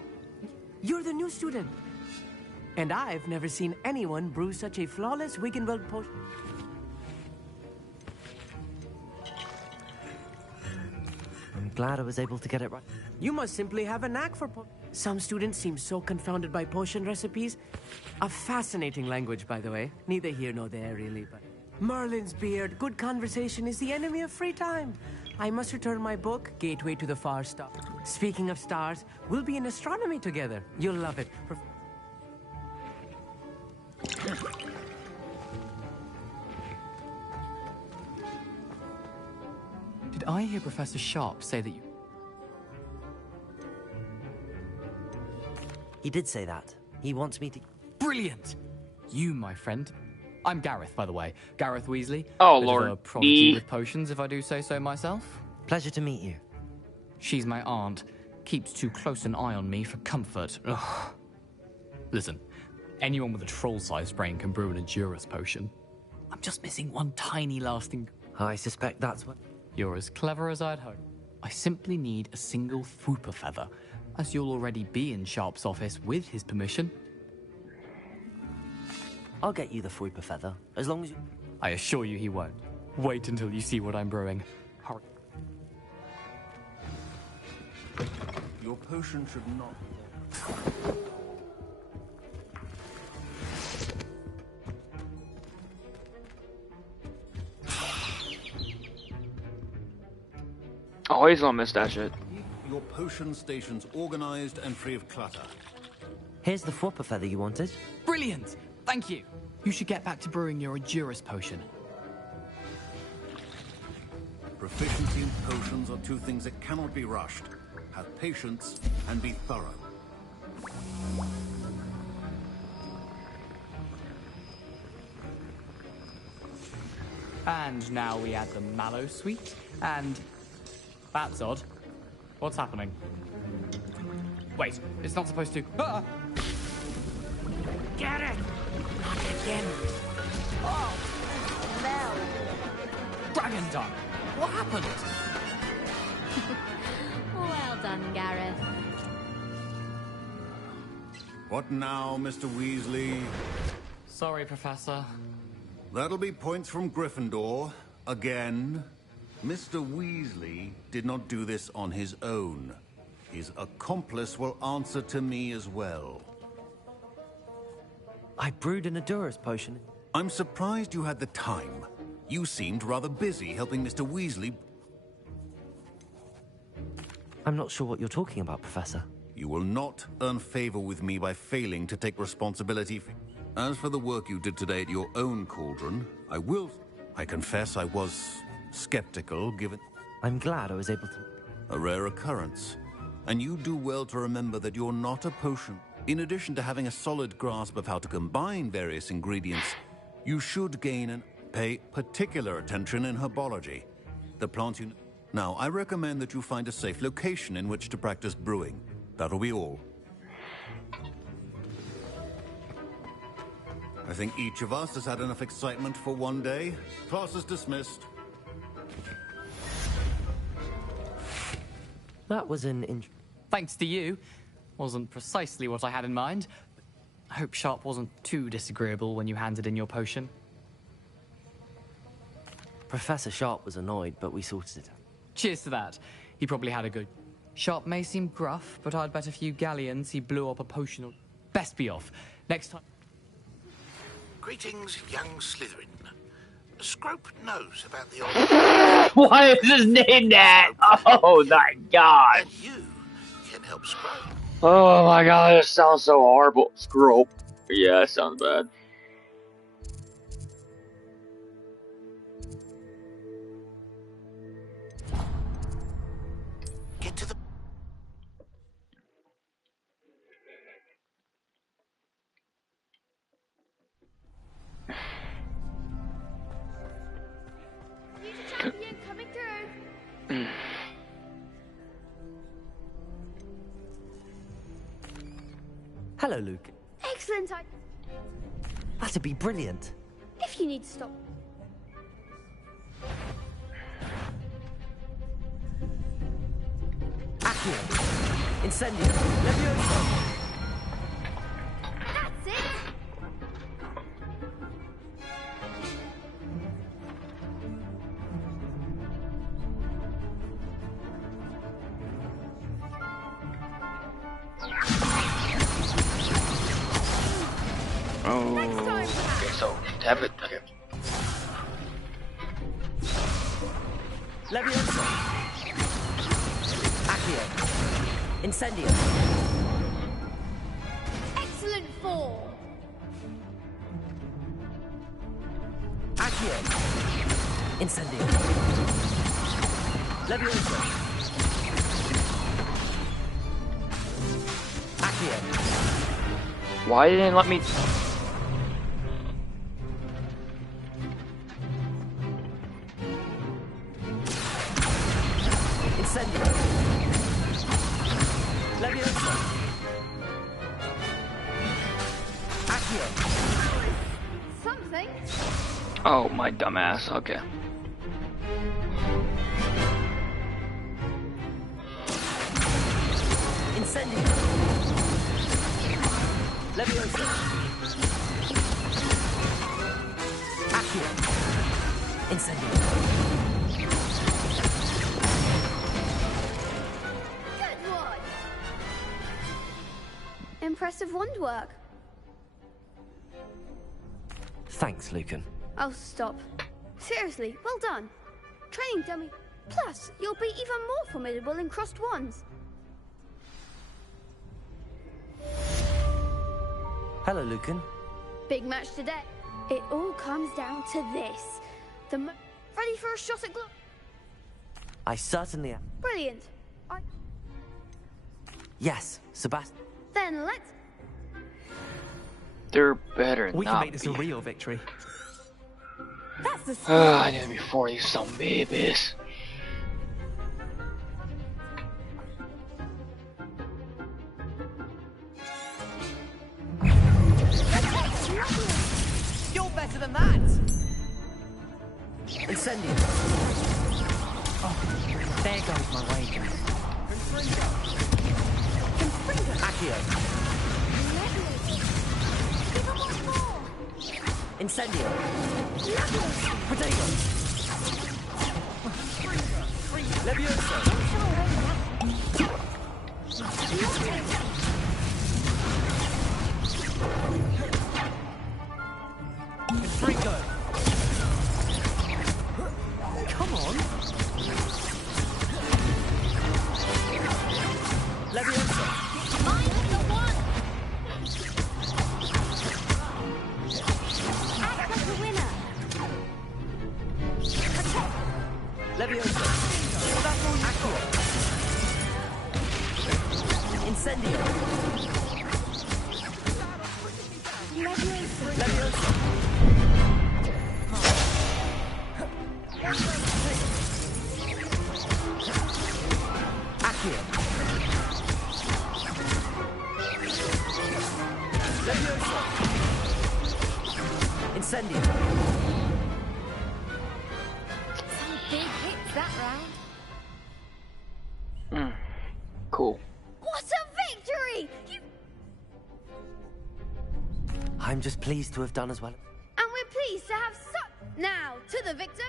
you're the new student. And I've never seen anyone brew such a flawless Wigan-Weld potion. I'm glad I was able to get it right. You must simply have a knack for Some students seem so confounded by potion recipes. A fascinating language, by the way. Neither here nor there, really, but... Merlin's beard, good conversation is the enemy of free time. I must return my book, Gateway to the Far Star. Speaking of stars, we'll be in astronomy together. You'll love it. Did I hear Professor Sharp say that you... He did say that. He wants me to... Brilliant! You, my friend. I'm Gareth, by the way. Gareth Weasley. Oh, Bit Lord. of a prodigy with potions, if I do say so myself. Pleasure to meet you. She's my aunt. Keeps too close an eye on me for comfort. Ugh. Listen, anyone with a troll-sized brain can brew an Endurus potion. I'm just missing one tiny last thing. I suspect that's what... You're as clever as I'd hope. I simply need a single Fwooper feather, as you'll already be in Sharp's office with his permission. I'll get you the Fwooper feather, as long as you... I assure you he won't. Wait until you see what I'm brewing. Hurry. Your potion should not... Always gonna miss that shit. Your potion station's organized and free of clutter. Here's the Fwooper feather you wanted. Brilliant! Thank you. You should get back to brewing your Endurus potion. Proficiency in potions are two things that cannot be rushed. Have patience and be thorough. And now we add the mallow sweet, and... That's odd. What's happening? Wait, it's not supposed to... Ah! Get it! Not again. Oh, smell. Dragon tongue! What happened? Well done, Gareth. What now, Mr. Weasley? Sorry, Professor. That'll be points from Gryffindor. Again. Mr. Weasley did not do this on his own. His accomplice will answer to me as well. I brewed an Adurus potion. I'm surprised you had the time. You seemed rather busy helping Mr. Weasley. I'm not sure what you're talking about, Professor. You will not earn favor with me by failing to take responsibility. As for the work you did today at your own cauldron, I confess I was skeptical, given... I'm glad I was able to... A rare occurrence. And you do well to remember that you're not a potion. In addition to having a solid grasp of how to combine various ingredients, you should gain and pay particular attention in herbology. The plants you... Now, I recommend that you find a safe location in which to practice brewing. That'll be all. I think each of us has had enough excitement for one day. Class is dismissed. That was an... Thanks to you. Wasn't precisely what I had in mind. I hope Sharp wasn't too disagreeable when you handed in your potion. Professor Sharp was annoyed, but we sorted it out. Cheers to that. He probably had a good... Sharp may seem gruff, but I'd bet a few galleons he blew up a potion or... Best be off. Next time... Greetings, young Slytherin. Scrope knows about the old... Why is his name that? Oh my god. And you can help Scrope. Oh my god, this sounds so horrible. Scrope. Yeah, that sounds bad. Get to the... Champion coming through. Hello, Luke. Excellent. That'd be brilliant. If you need to stop. Accio. Incendio. Levioso. That's it. Oh, okay, so tap it. Okay. Levioso. Accio. Incendio. Excellent form. Accio. Incendio. Levioso. Accio. Why didn't it let me? Incendio. Levioso. Accio. Something. Oh, my dumbass. Okay. Incendio. Levioso. Accio. Incendio. Good one. Impressive wand work. Thanks, Lucan. Oh, stop. Seriously, well done. Training dummy. Plus, you'll be even more formidable in crossed wands. Hello, Lucan. Big match today. It all comes down to this. Ready for a shot at glory? I certainly am. Brilliant. Yes, Sebastian. Then let's... They're better We not can make this a be. real victory. That's the I need to be 40 some babies. You're better than that! Incendio. Oh, there goes my wages. Accio. Incendio. Potato. Levioso. Confringo. Come on. Levioso. Mine's the one! Act like a winner! Levioso. That's all you got. Incendio. Levioso. Accio. Levioso. Incendio. Some big hits that round. Cool. What a victory! You... I'm just pleased to have done as well. And we're pleased to have now to the victor.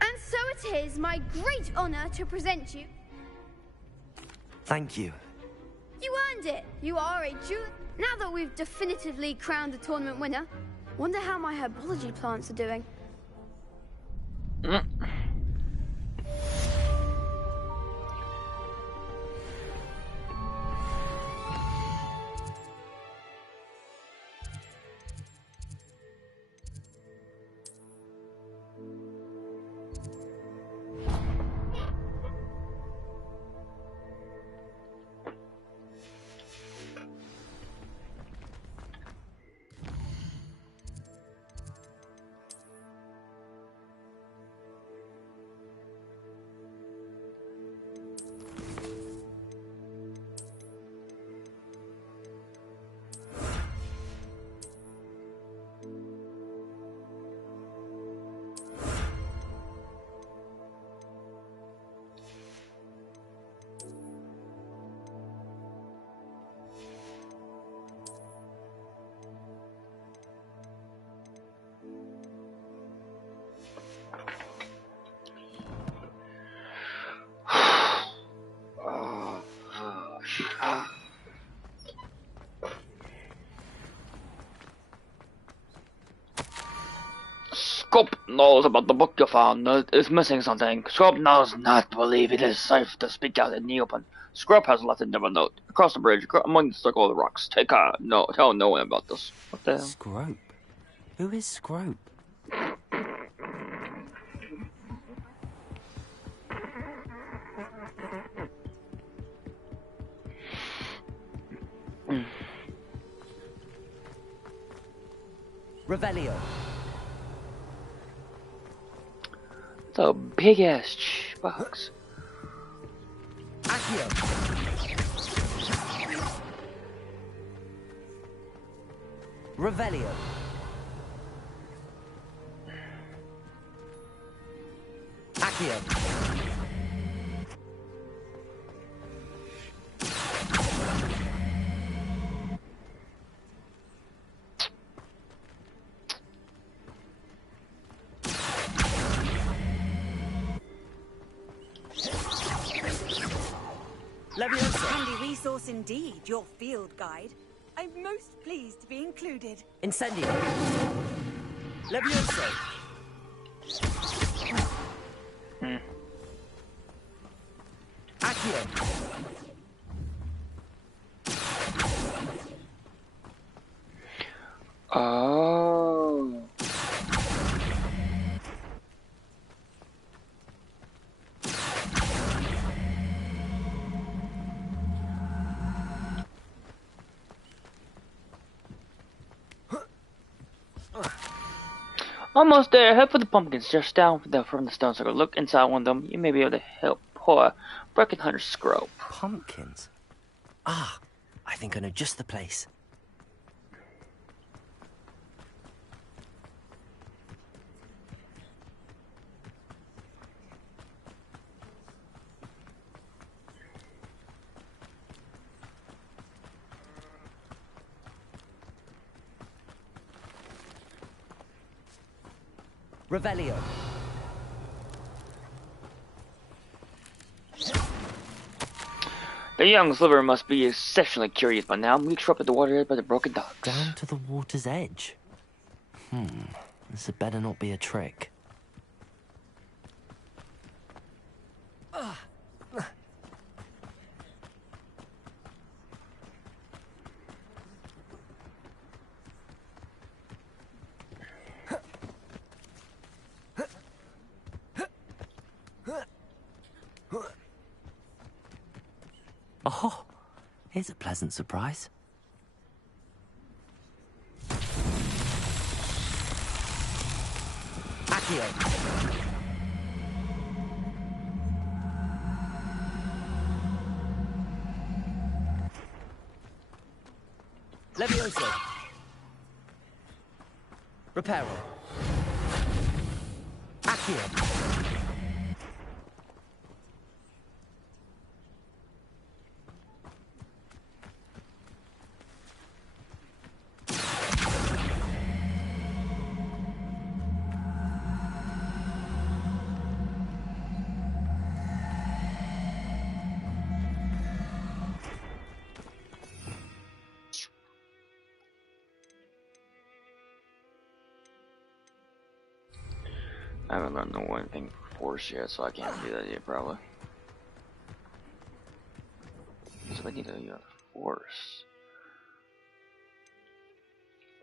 And so it is my great honor to present you. Thank you. You earned it. You are a true... Now that we've definitively crowned the tournament winner, wonder how my herbology plants are doing. Scrub knows about the book you found. It's missing something. Scrub does not believe it is safe to speak out in the open. Scrub has left another note. Across the bridge, among the circle of the rocks. Tell no one about this. What the hell? Scrope? Who is Scrope? Revelio. It's a big ass box. Accio. Revelio. Accio. Handy resource indeed, your field guide. I'm most pleased to be included. Incendio. Levioso. Accio. Oh. Almost there. Head for the pumpkins just down from the stone circle. Look inside one of them. You may be able to help poor Breckenhunter Scrope. Pumpkins? Ah, I think I know just the place. Revelio. The young Sliver must be exceptionally curious by now. We up at the waterhead by the broken docks. Down to the water's edge. This had better not be a trick. Oh, here's a pleasant surprise. Accio. Levioso. Reparo. Accio. I haven't learned the one thing for force yet, so I can't do that yet, probably. So I need to use force.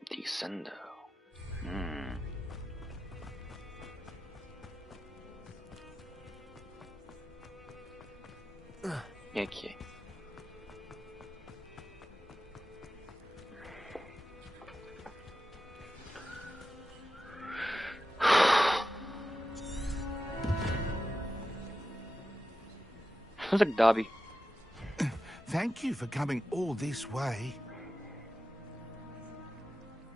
Descendo. Okay. Sounds like Dobby. Thank you for coming all this way.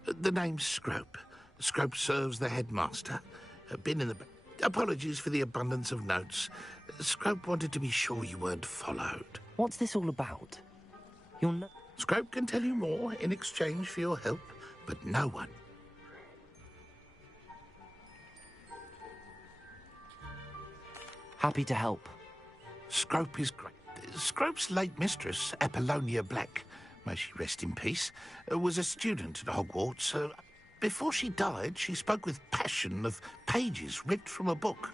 The name's Scrope. Scrope serves the headmaster. Been in the... Apologies for the abundance of notes. Scrope wanted to be sure you weren't followed. What's this all about? You'll know... Scrope can tell you more in exchange for your help, but no one. Happy to help. Scrope is great. Scrope's late mistress, Apollonia Black, may she rest in peace, was a student at Hogwarts. Before she died, she spoke with passion of pages ripped from a book.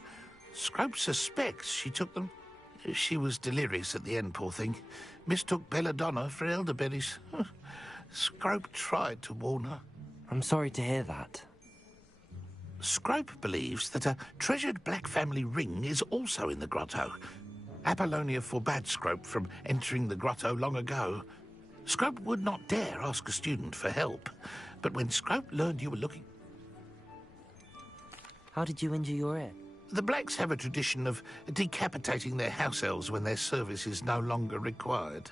Scrope suspects she took them. She was delirious at the end, poor thing. Mistook belladonna for elderberries. Scrope tried to warn her. I'm sorry to hear that. Scrope believes that a treasured Black family ring is also in the grotto. Apollonia forbade Scrope from entering the grotto long ago. Scrope would not dare ask a student for help, but when Scrope learned you were looking... How did you injure your ear? The Blacks have a tradition of decapitating their house elves when their service is no longer required.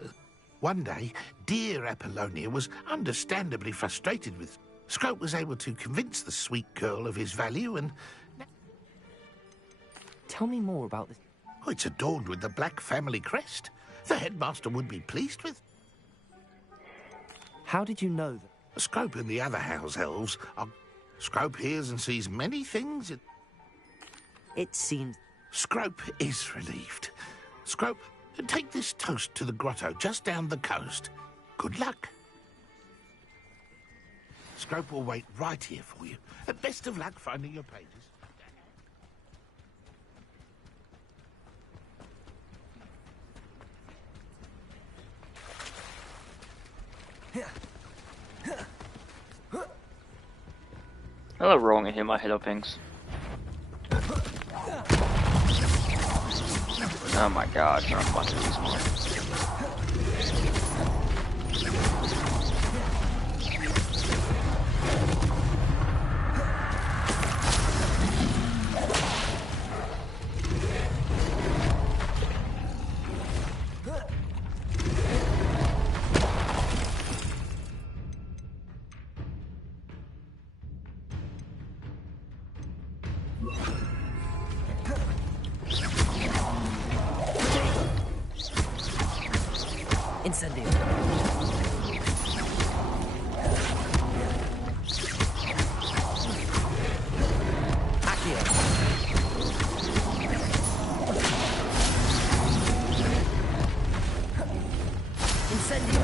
One day, dear Apollonia was understandably frustrated with... Scrope was able to convince the sweet girl of his value and... Tell me more about this. Oh, it's adorned with the Black family crest. The headmaster would be pleased with. How did you know that? Scrope and the other house elves are... Scrope hears and sees many things. It seems... Scrope is relieved. Scrope, take this toast to the grotto just down the coast. Good luck. Scrope will wait right here for you. Best of luck finding your pages. I love rolling and hit my head up things. Oh my gosh, I'm busting these more. Incendio. Accio. Incendio.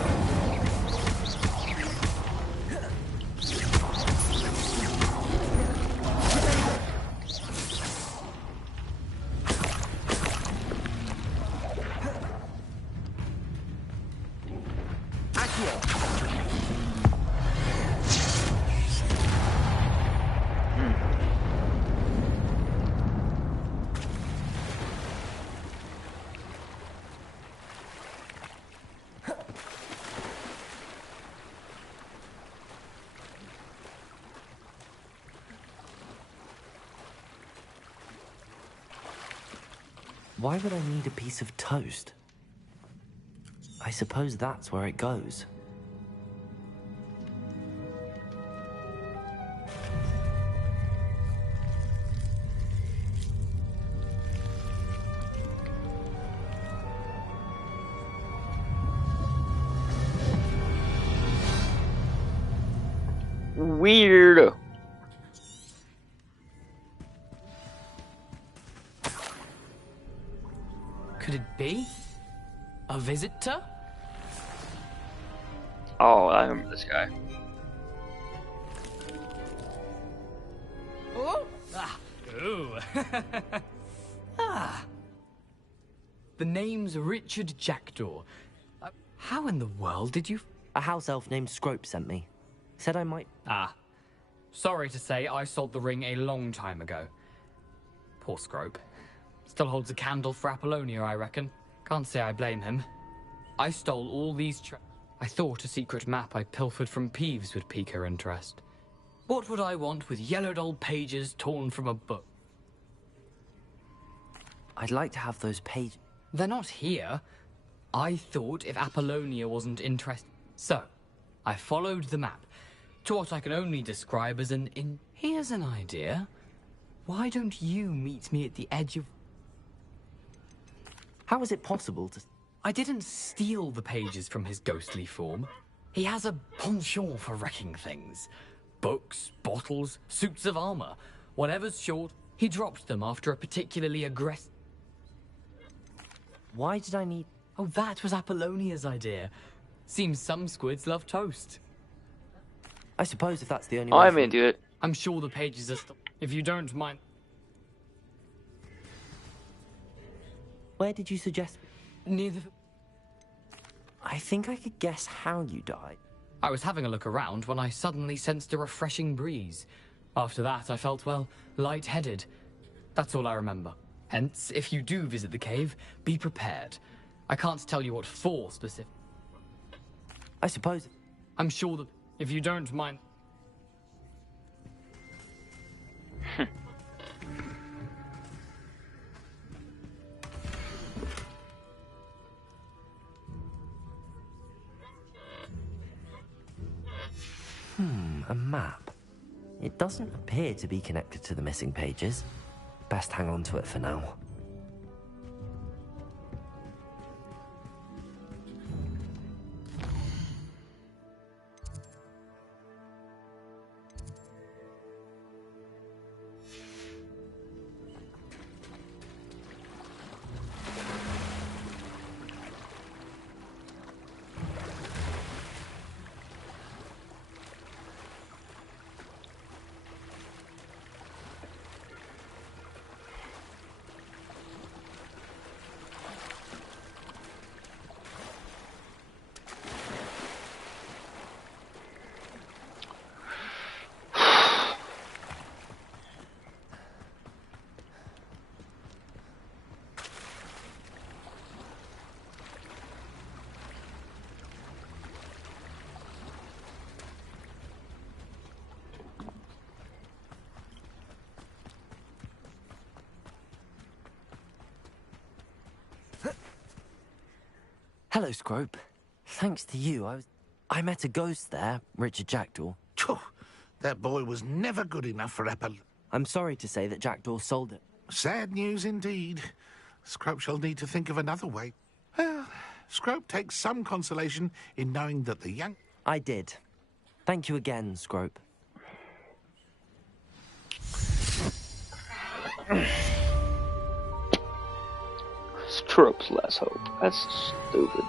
Why would I need a piece of toast? I suppose that's where it goes. Weird. Could it be? A visitor? Oh, I remember this guy. Oh? Ah. Ooh. Ah. The name's Richard Jackdaw. How in the world did you... A house elf named Scrope sent me. Said I might... Ah. Sorry to say, I sold the ring a long time ago. Poor Scrope. Still holds a candle for Apollonia, I reckon. Can't say I blame him. I stole all these I thought a secret map I pilfered from Peeves would pique her interest. What would I want with yellowed old pages torn from a book? I'd like to have those pages. They're not here. I thought if Apollonia wasn't interested. So, I followed the map to what I can only describe as an Here's an idea. Why don't you meet me at the edge of... How is it possible to... I didn't steal the pages from his ghostly form. He has a penchant for wrecking things. Books, bottles, suits of armor. Whatever's short, he dropped them after a particularly aggressive... Why did I need... Oh, that was Apollonia's idea. Seems some squids love toast. I suppose if that's the only way... I'm into it. I'm sure the pages are still... If you don't mind... Where did you suggest... Near the... I think I could guess how you died. I was having a look around when I suddenly sensed a refreshing breeze. After that, I felt, well, lightheaded. That's all I remember. Hence, if you do visit the cave, be prepared. I can't tell you what for specific. I suppose... I'm sure that if you don't mind... A map. It doesn't appear to be connected to the missing pages. Best hang on to it for now. Hello, Scrope. Thanks to you, I met a ghost there, Richard Jackdaw. That boy was never good enough for Apple. I'm sorry to say that Jackdaw sold it. Sad news indeed. Scrope shall need to think of another way. Well, Scrope takes some consolation in knowing that the young... I did. Thank you again, Scrope. Scrope's last hope. That's stupid.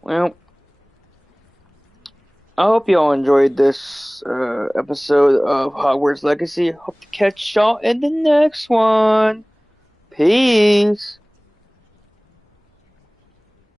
Well, I hope y'all enjoyed this episode of Hogwarts Legacy. Hope to catch y'all in the next one. Peace.